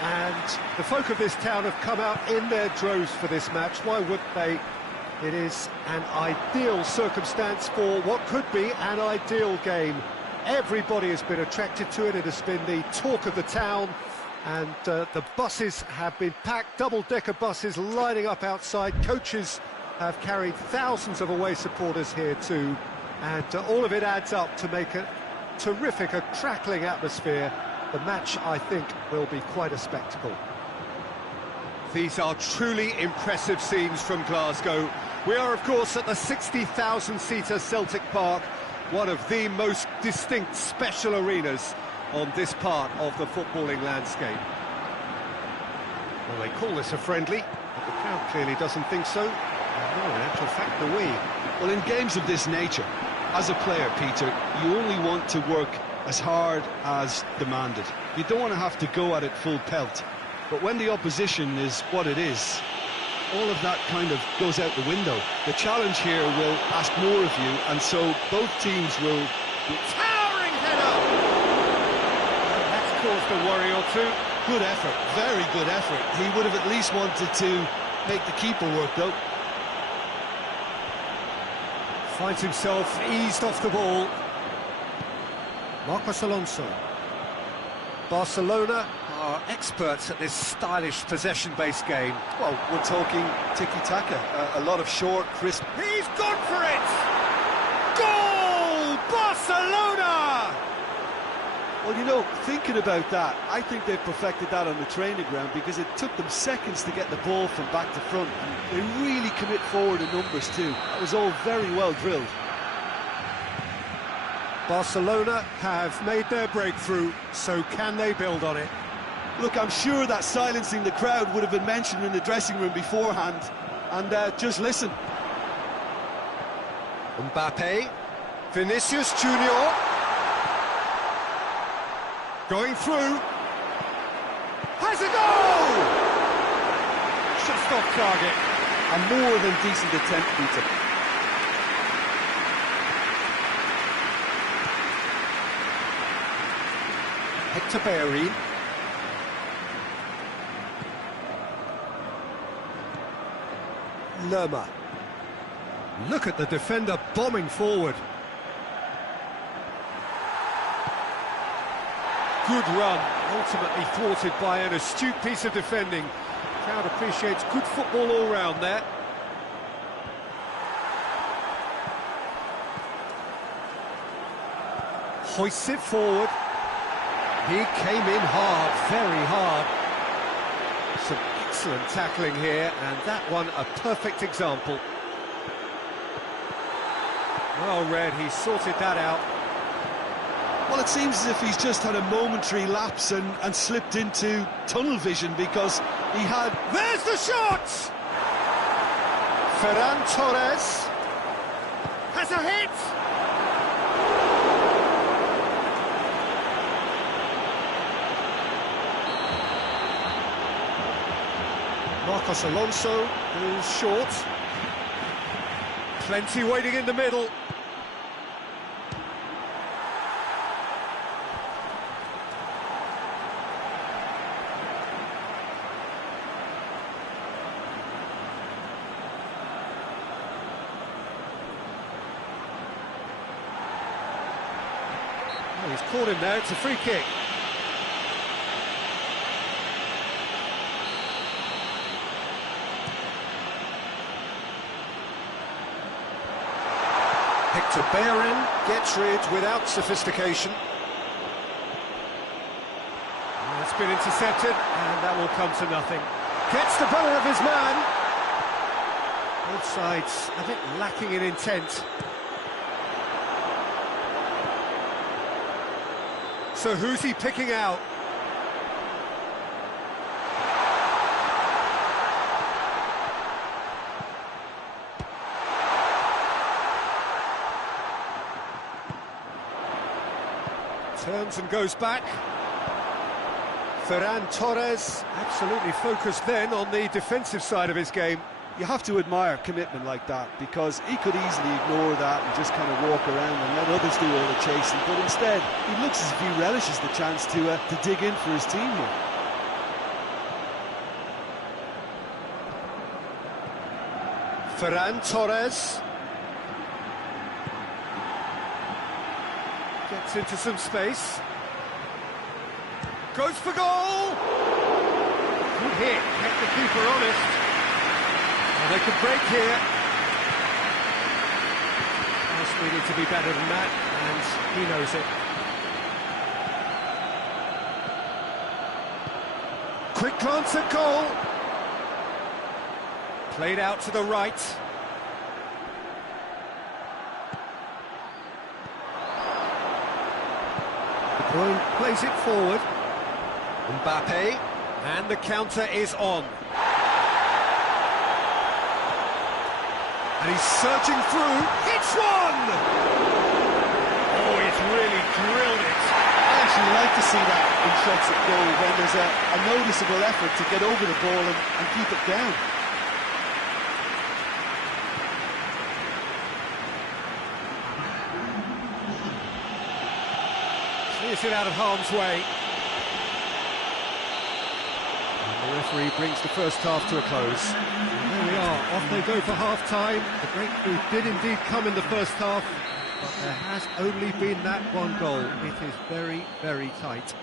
and the folk of this town have come out in their droves for this match. Why wouldn't they? It is an ideal circumstance for what could be an ideal game. Everybody has been attracted to it. It has been the talk of the town, and the buses have been packed, double-decker buses lining up outside. Coaches have carried thousands of away supporters here too, and all of it adds up to make a terrific, a crackling atmosphere. The match, I think, will be quite a spectacle. These are truly impressive scenes from Glasgow. We are, of course, at the 60,000-seater Celtic Park, one of the most distinct special arenas on this part of the footballing landscape. Well, they call this a friendly, but the crowd clearly doesn't think so. No, in actual fact, the we. Well, in games of this nature, as a player, Peter, you only want to work as hard as demanded. You don't want to have to go at it full pelt. But when the opposition is what it is, all of that kind of goes out the window. The challenge here will ask more of you, and so both teams will... Towering header! That's caused a worry or two. Good effort, very good effort. He would have at least wanted to make the keeper work, though. Finds himself eased off the ball. Marcos Alonso. Barcelona are experts at this stylish possession-based game. Well, we're talking tiki-taka, a lot of short, crisp... He's gone for it! Goal! Barcelona! Well, you know, thinking about that, I think they've perfected that on the training ground because it took them seconds to get the ball from back to front. And they really commit forward in numbers too. That was all very well drilled. Barcelona have made their breakthrough, so can they build on it? Look, I'm sure that silencing the crowd would have been mentioned in the dressing room beforehand. And just listen. Mbappe, Vinicius Junior. Going through. Has a goal! Just off target. A more than decent attempt, Peter. Hector Bellerin. Lerma. Look at the defender bombing forward. Good run, ultimately thwarted by an astute piece of defending. Crowd appreciates good football all round there. Hoists it forward. He came in hard, very hard. Some excellent tackling here, and that one a perfect example. Well read, he sorted that out. Well, it seems as if he's just had a momentary lapse and slipped into tunnel vision because he had... There's the shot! Ferran Torres has a hit! Marcos Alonso is short. Plenty waiting in the middle. Oh, he's caught him there, it's a free kick. Hector Bellerin gets rid without sophistication. It's been intercepted, and that will come to nothing. Gets the better of his man. Both sides a bit lacking in intent. So who's he picking out? Turns and goes back. Ferran Torres absolutely focused then on the defensive side of his game. You have to admire commitment like that, because he could easily ignore that and just kind of walk around and let others do all the chasing, but instead he looks as if he relishes the chance to dig in for his team here. Ferran Torres gets into some space, goes for goal. Good hit, kept the keeper honest. Well, they could break here. Pass needed to be better than that, and he knows it. Quick glance at goal. Played out to the right. De Bruyne plays it forward. Mbappe, and the counter is on. And he's surging through, hits one! Oh, he's really drilled it. I actually like to see that in shots at goal, when there's a noticeable effort to get over the ball and keep it down. Clears it out of harm's way. And the referee brings the first half to a close. And there we are, off they go for half-time. The breakthrough did indeed come in the first half, but there has only been that one goal. It is very, very tight.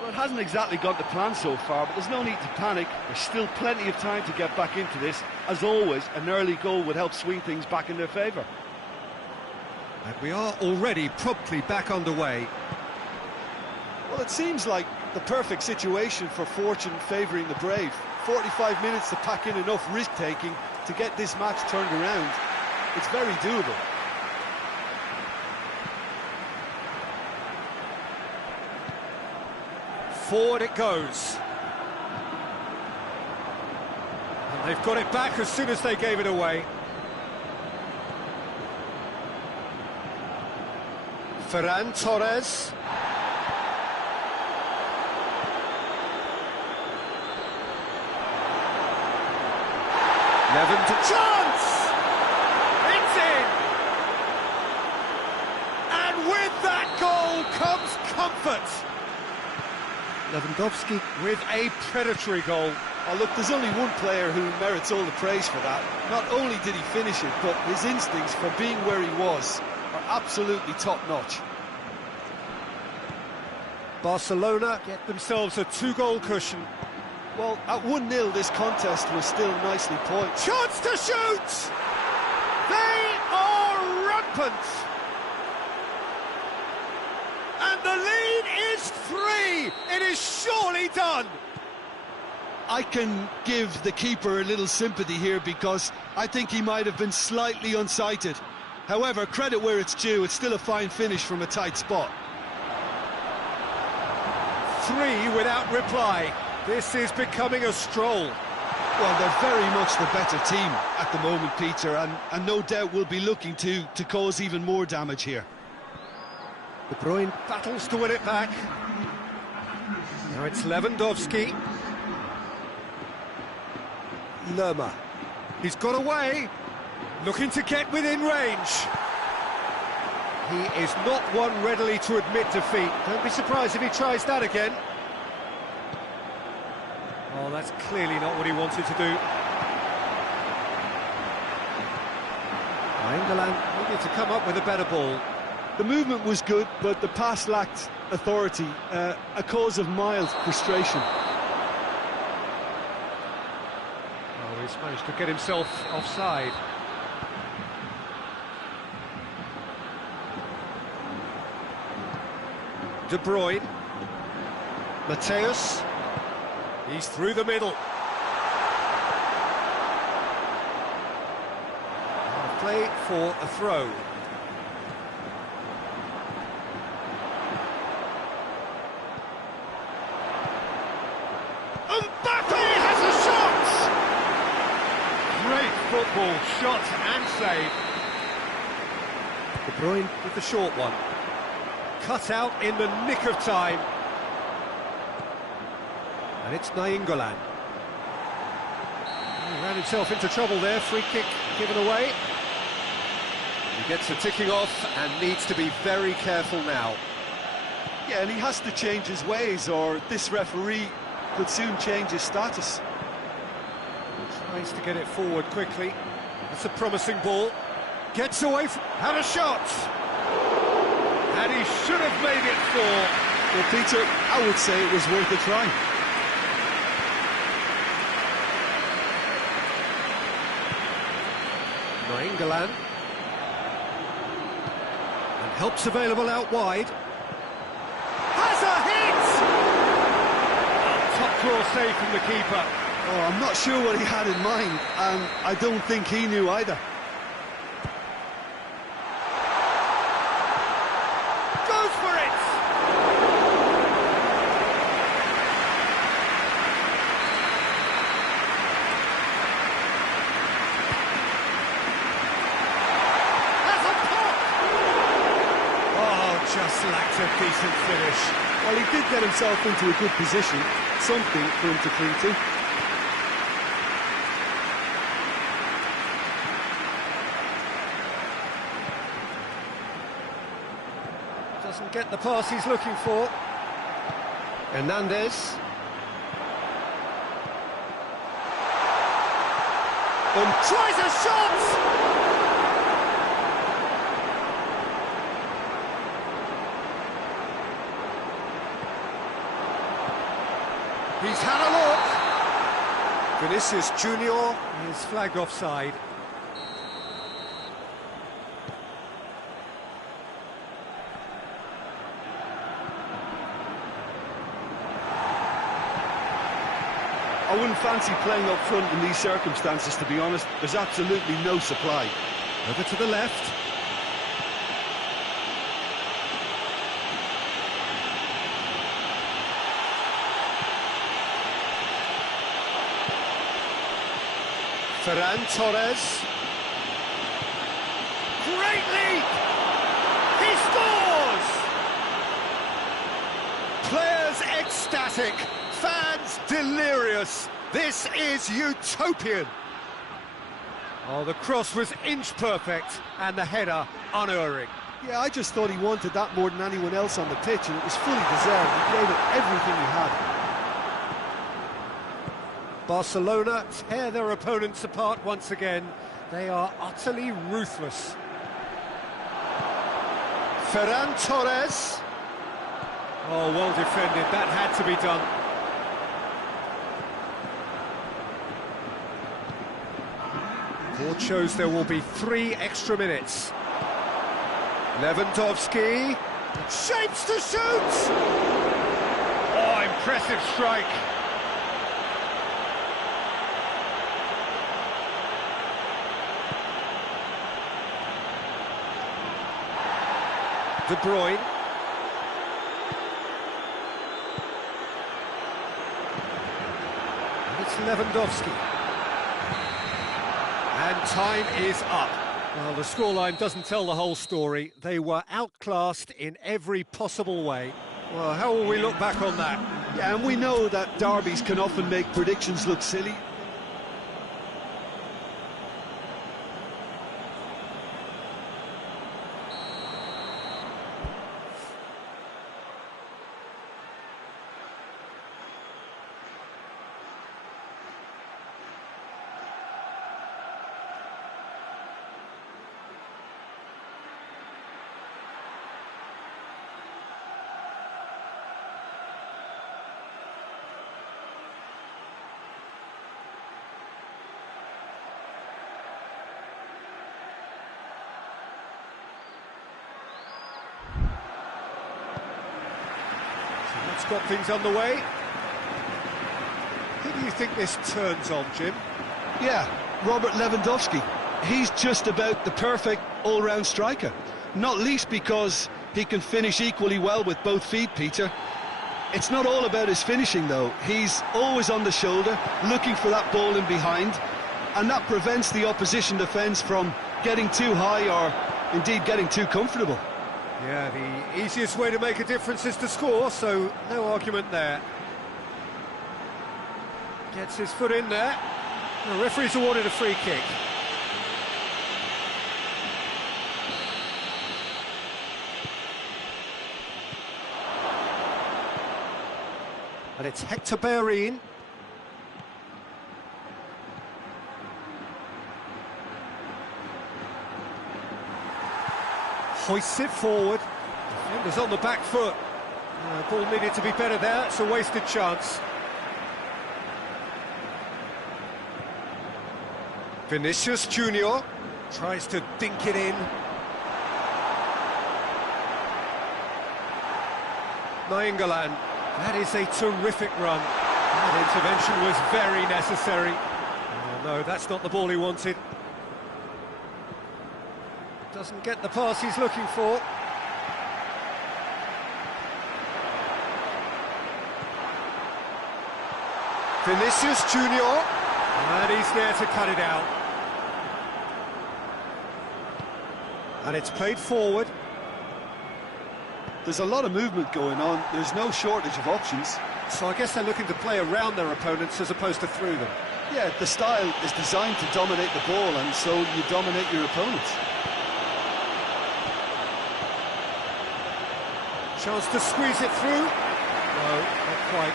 Well, it hasn't exactly gone to plan so far, but there's no need to panic. There's still plenty of time to get back into this. As always, an early goal would help swing things back in their favour. And we are already promptly back underway. Well, it seems like the perfect situation for fortune favouring the brave. 45 minutes to pack in enough risk-taking to get this match turned around. It's very doable. Forward it goes. And they've got it back as soon as they gave it away. Ferran Torres. Levin to chance! It's in! And with that goal comes comfort. Lewandowski with a predatory goal. Oh, look, there's only one player who merits all the praise for that. Not only did he finish it, but his instincts for being where he was are absolutely top-notch. Barcelona get themselves a two-goal cushion. Well, at 1-0, this contest was still nicely poised. Chance to shoot! They are rampant! And the lead is 3! It is surely done! I can give the keeper a little sympathy here, because I think he might have been slightly unsighted. However, credit where it's due, it's still a fine finish from a tight spot. 3 without reply. This is becoming a stroll. Well, they're very much the better team at the moment, Peter, and no doubt will be looking to cause even more damage here. De Bruyne battles to win it back. Now it's Lewandowski. Lerma. He's got away. Looking to get within range. He is not one readily to admit defeat. Don't be surprised if he tries that again. Oh, that's clearly not what he wanted to do. England needed to come up with a better ball. The movement was good, but the pass lacked authority, a cause of mild frustration. Oh, he's managed to get himself offside. De Bruyne. Mateus. He's through the middle. Play for a throw. Mbappe has a shot! Great football, shot and save. De Bruyne with the short one. Cut out in the nick of time. And it's Nainggolan. He ran himself into trouble there, free kick given away. He gets the ticking off and needs to be very careful now. Yeah, and he has to change his ways, or this referee could soon change his status. He tries to get it forward quickly. That's a promising ball. Gets away from... had a shot! And he should have made it four. Well, Peter, I would say it was worth a try. Nainggolan. And help's available out wide. Has a hit! Top draw save from the keeper. Oh, I'm not sure what he had in mind, and I don't think he knew either. Goes for it! That's a pop! Oh, just lacked a decent finish. Well, he did get himself into a good position, something for him to cling to. Doesn't get the pass he's looking for. Hernandez. Tries a shot! He's had a look. Vinicius Junior is flagged offside. I wouldn't fancy playing up front in these circumstances, to be honest. There's absolutely no supply. Over to the left. Ferran Torres. Great leap! He scores! Players ecstatic, fans delirious. This is utopian. Oh, the cross was inch perfect and the header unerring. Yeah, I just thought he wanted that more than anyone else on the pitch, and it was fully deserved. He gave it everything he had. Barcelona tear their opponents apart once again. They are utterly ruthless. Ferran Torres. Oh, well defended. That had to be done. Board shows there will be 3 extra minutes. Lewandowski. Shapes to shoot! Oh, impressive strike. De Bruyne. And it's Lewandowski. And time is up. Well, the scoreline doesn't tell the whole story. They were outclassed in every possible way. Well, how will we look back on that? Yeah, and we know that derbies can often make predictions look silly. Let's got things underway. Who do you think this turns on, Jim? Yeah, Robert Lewandowski. He's just about the perfect all-round striker. Not least because he can finish equally well with both feet, Peter. It's not all about his finishing, though. He's always on the shoulder, looking for that ball in behind, and that prevents the opposition defence from getting too high or, indeed, getting too comfortable. Yeah, the easiest way to make a difference is to score, so no argument there. Gets his foot in there. The referee's awarded a free kick. And it's Hector Bellerin. Hoists it forward. Defender's on the back foot. Ball needed to be better there. It's a wasted chance. Vinicius Junior tries to dink it in. Nainggolan. That is a terrific run. That intervention was very necessary. Oh, no, that's not the ball he wanted. Doesn't get the pass he's looking for. Vinicius Junior, and he's there to cut it out. And it's played forward. There's a lot of movement going on. There's no shortage of options. So I guess they're looking to play around their opponents as opposed to through them. Yeah, the style is designed to dominate the ball, and so you dominate your opponents. Chance to squeeze it through. No, not quite.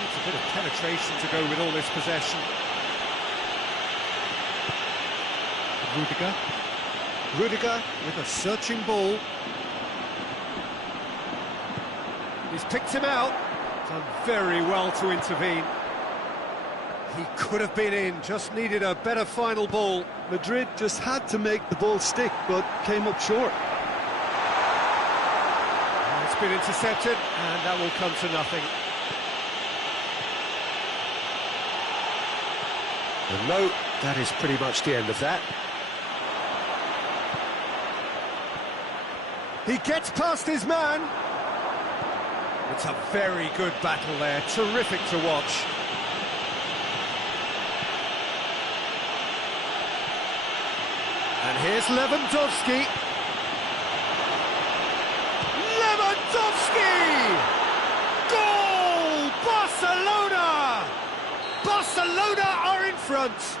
Needs a bit of penetration to go with all this possession. Rudiger with a searching ball. He's picked him out. Done very well to intervene. He could have been in, just needed a better final ball. Madrid just had to make the ball stick, but came up short. It's been intercepted, and that will come to nothing. And no, that is pretty much the end of that. He gets past his man. It's a very good battle there, terrific to watch. And here's Lewandowski. Lewandowski! Goal! Barcelona! Barcelona are in front.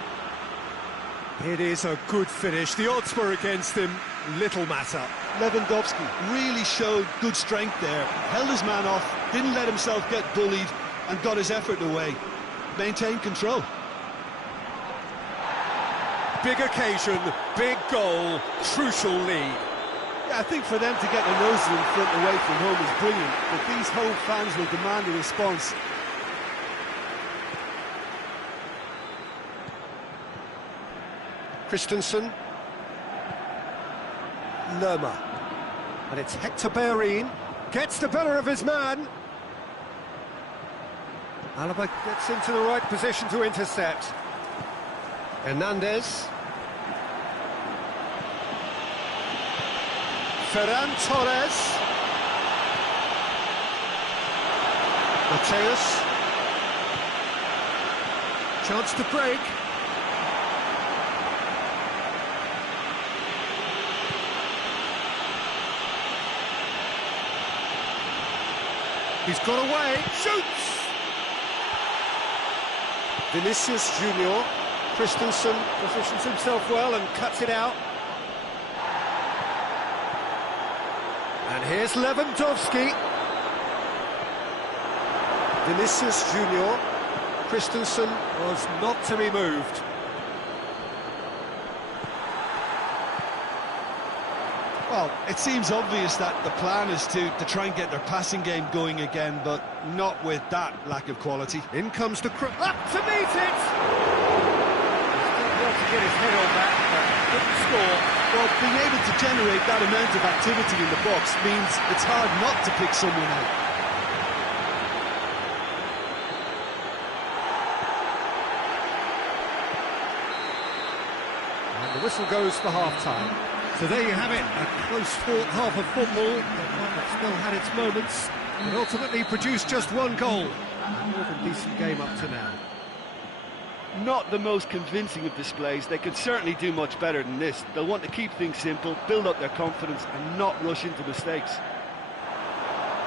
It is a good finish. The odds were against him. Little matter. Lewandowski really showed good strength there. Held his man off, didn't let himself get bullied, and got his effort away. Maintained control. Big occasion, big goal, crucial lead. Yeah, I think for them to get their noses in front away from home is brilliant, but these home fans will demand a response. Christensen. Lerma. And it's Hector Bellerin. Gets the better of his man. Alaba gets into the right position to intercept. Hernandez. Ferran Torres. Mateus. Chance to break. He's got away, shoots! Vinicius Junior. Christensen positions himself well and cuts it out. And here's Lewandowski. Vinicius Junior. Christensen was not to be moved. Well, it seems obvious that the plan is to try and get their passing game going again, but not with that lack of quality. In comes the up to meet it! He's done well to get his head on that, but couldn't score. Well, being able to generate that amount of activity in the box means it's hard not to pick someone out. And the whistle goes for half-time. So there you have it, a close-fought half of football, but one that still had its moments, but ultimately produced just one goal. A more than decent game up to now. not the most convincing of displays. They could certainly do much better than this. They'll want to keep things simple, build up their confidence and not rush into mistakes.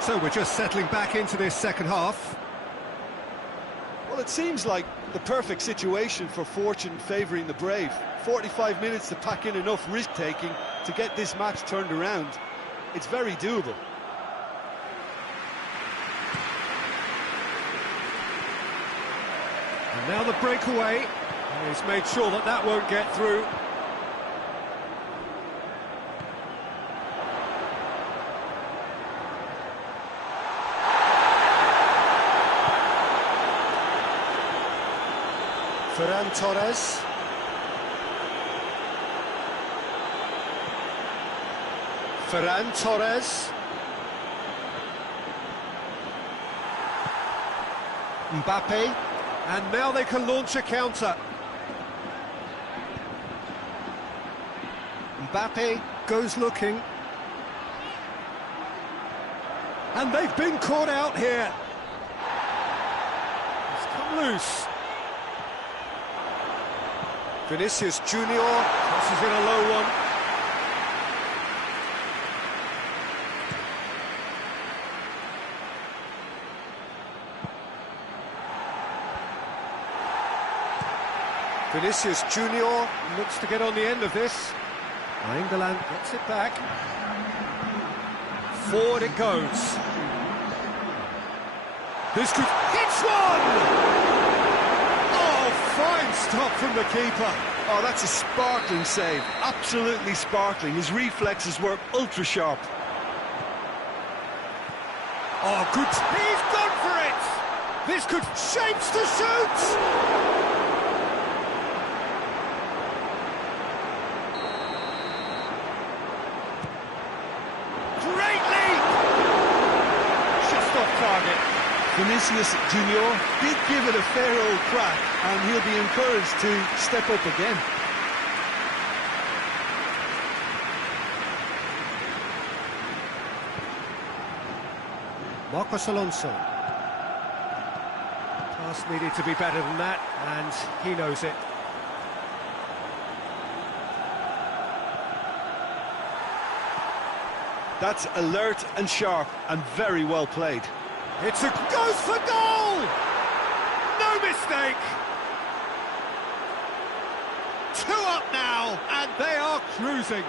So we're just settling back into this second half. Well, it seems like the perfect situation for fortune favouring the brave. 45 minutes to pack in enough risk-taking to get this match turned around. It's very doable. And now the breakaway. He's made sure that that won't get through. Ferran Torres. Ferran Torres. Mbappe. And now they can launch a counter. Mbappe goes looking. And they've been caught out here. It's come loose. Vinicius Junior crosses in a low one. Vinicius Junior looks to get on the end of this. England gets it back. Forward it goes. This could... Hits one! Fine stop from the keeper. Oh, that's a sparkling save. Absolutely sparkling. His reflexes were ultra sharp. Oh, good. He's gone for it. This could... Shapes to shoot. Great leap. Just off target. Vinicius Junior did give it a fair old crack, and he'll be encouraged to step up again. Marcos Alonso. Pass needed to be better than that, and he knows it. That's alert and sharp, and very well played. It's a goes for goal! No mistake! 2 up now, and they are cruising.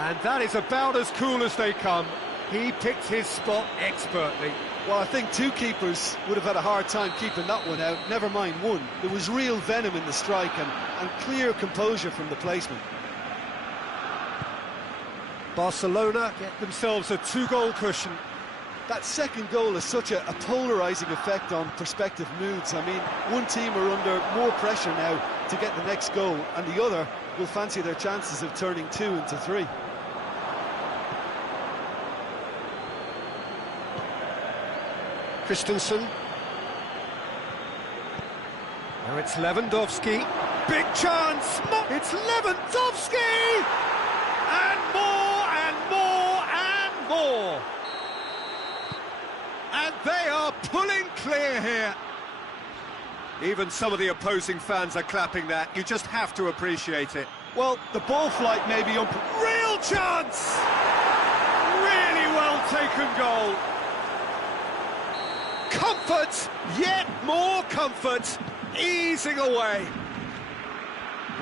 And that is about as cool as they come. He picked his spot expertly. Well, I think 2 keepers would have had a hard time keeping that one out, never mind 1. There was real venom in the strike and clear composure from the placement. Barcelona get themselves a 2-goal cushion. That second goal has such a polarising effect on prospective moods. I mean, one team are under more pressure now to get the next goal, and the other will fancy their chances of turning 2 into 3. Christensen. Now it's Lewandowski. Big chance! It's Lewandowski! And more, and more, and more! And they are pulling clear here. Even some of the opposing fans are clapping that. You just have to appreciate it. Well, the ball flight may be real chance! Really well taken goal. Comfort, yet more comfort, easing away.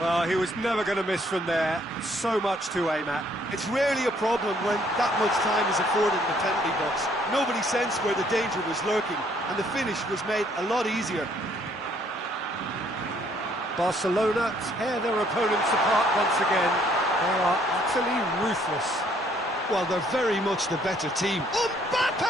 Well, he was never going to miss from there. So much to aim at. It's rarely a problem when that much time is afforded in the penalty box. Nobody sensed where the danger was lurking, and the finish was made a lot easier. Barcelona tear their opponents apart once again. They are utterly ruthless. Well, they're very much the better team. Mbappe!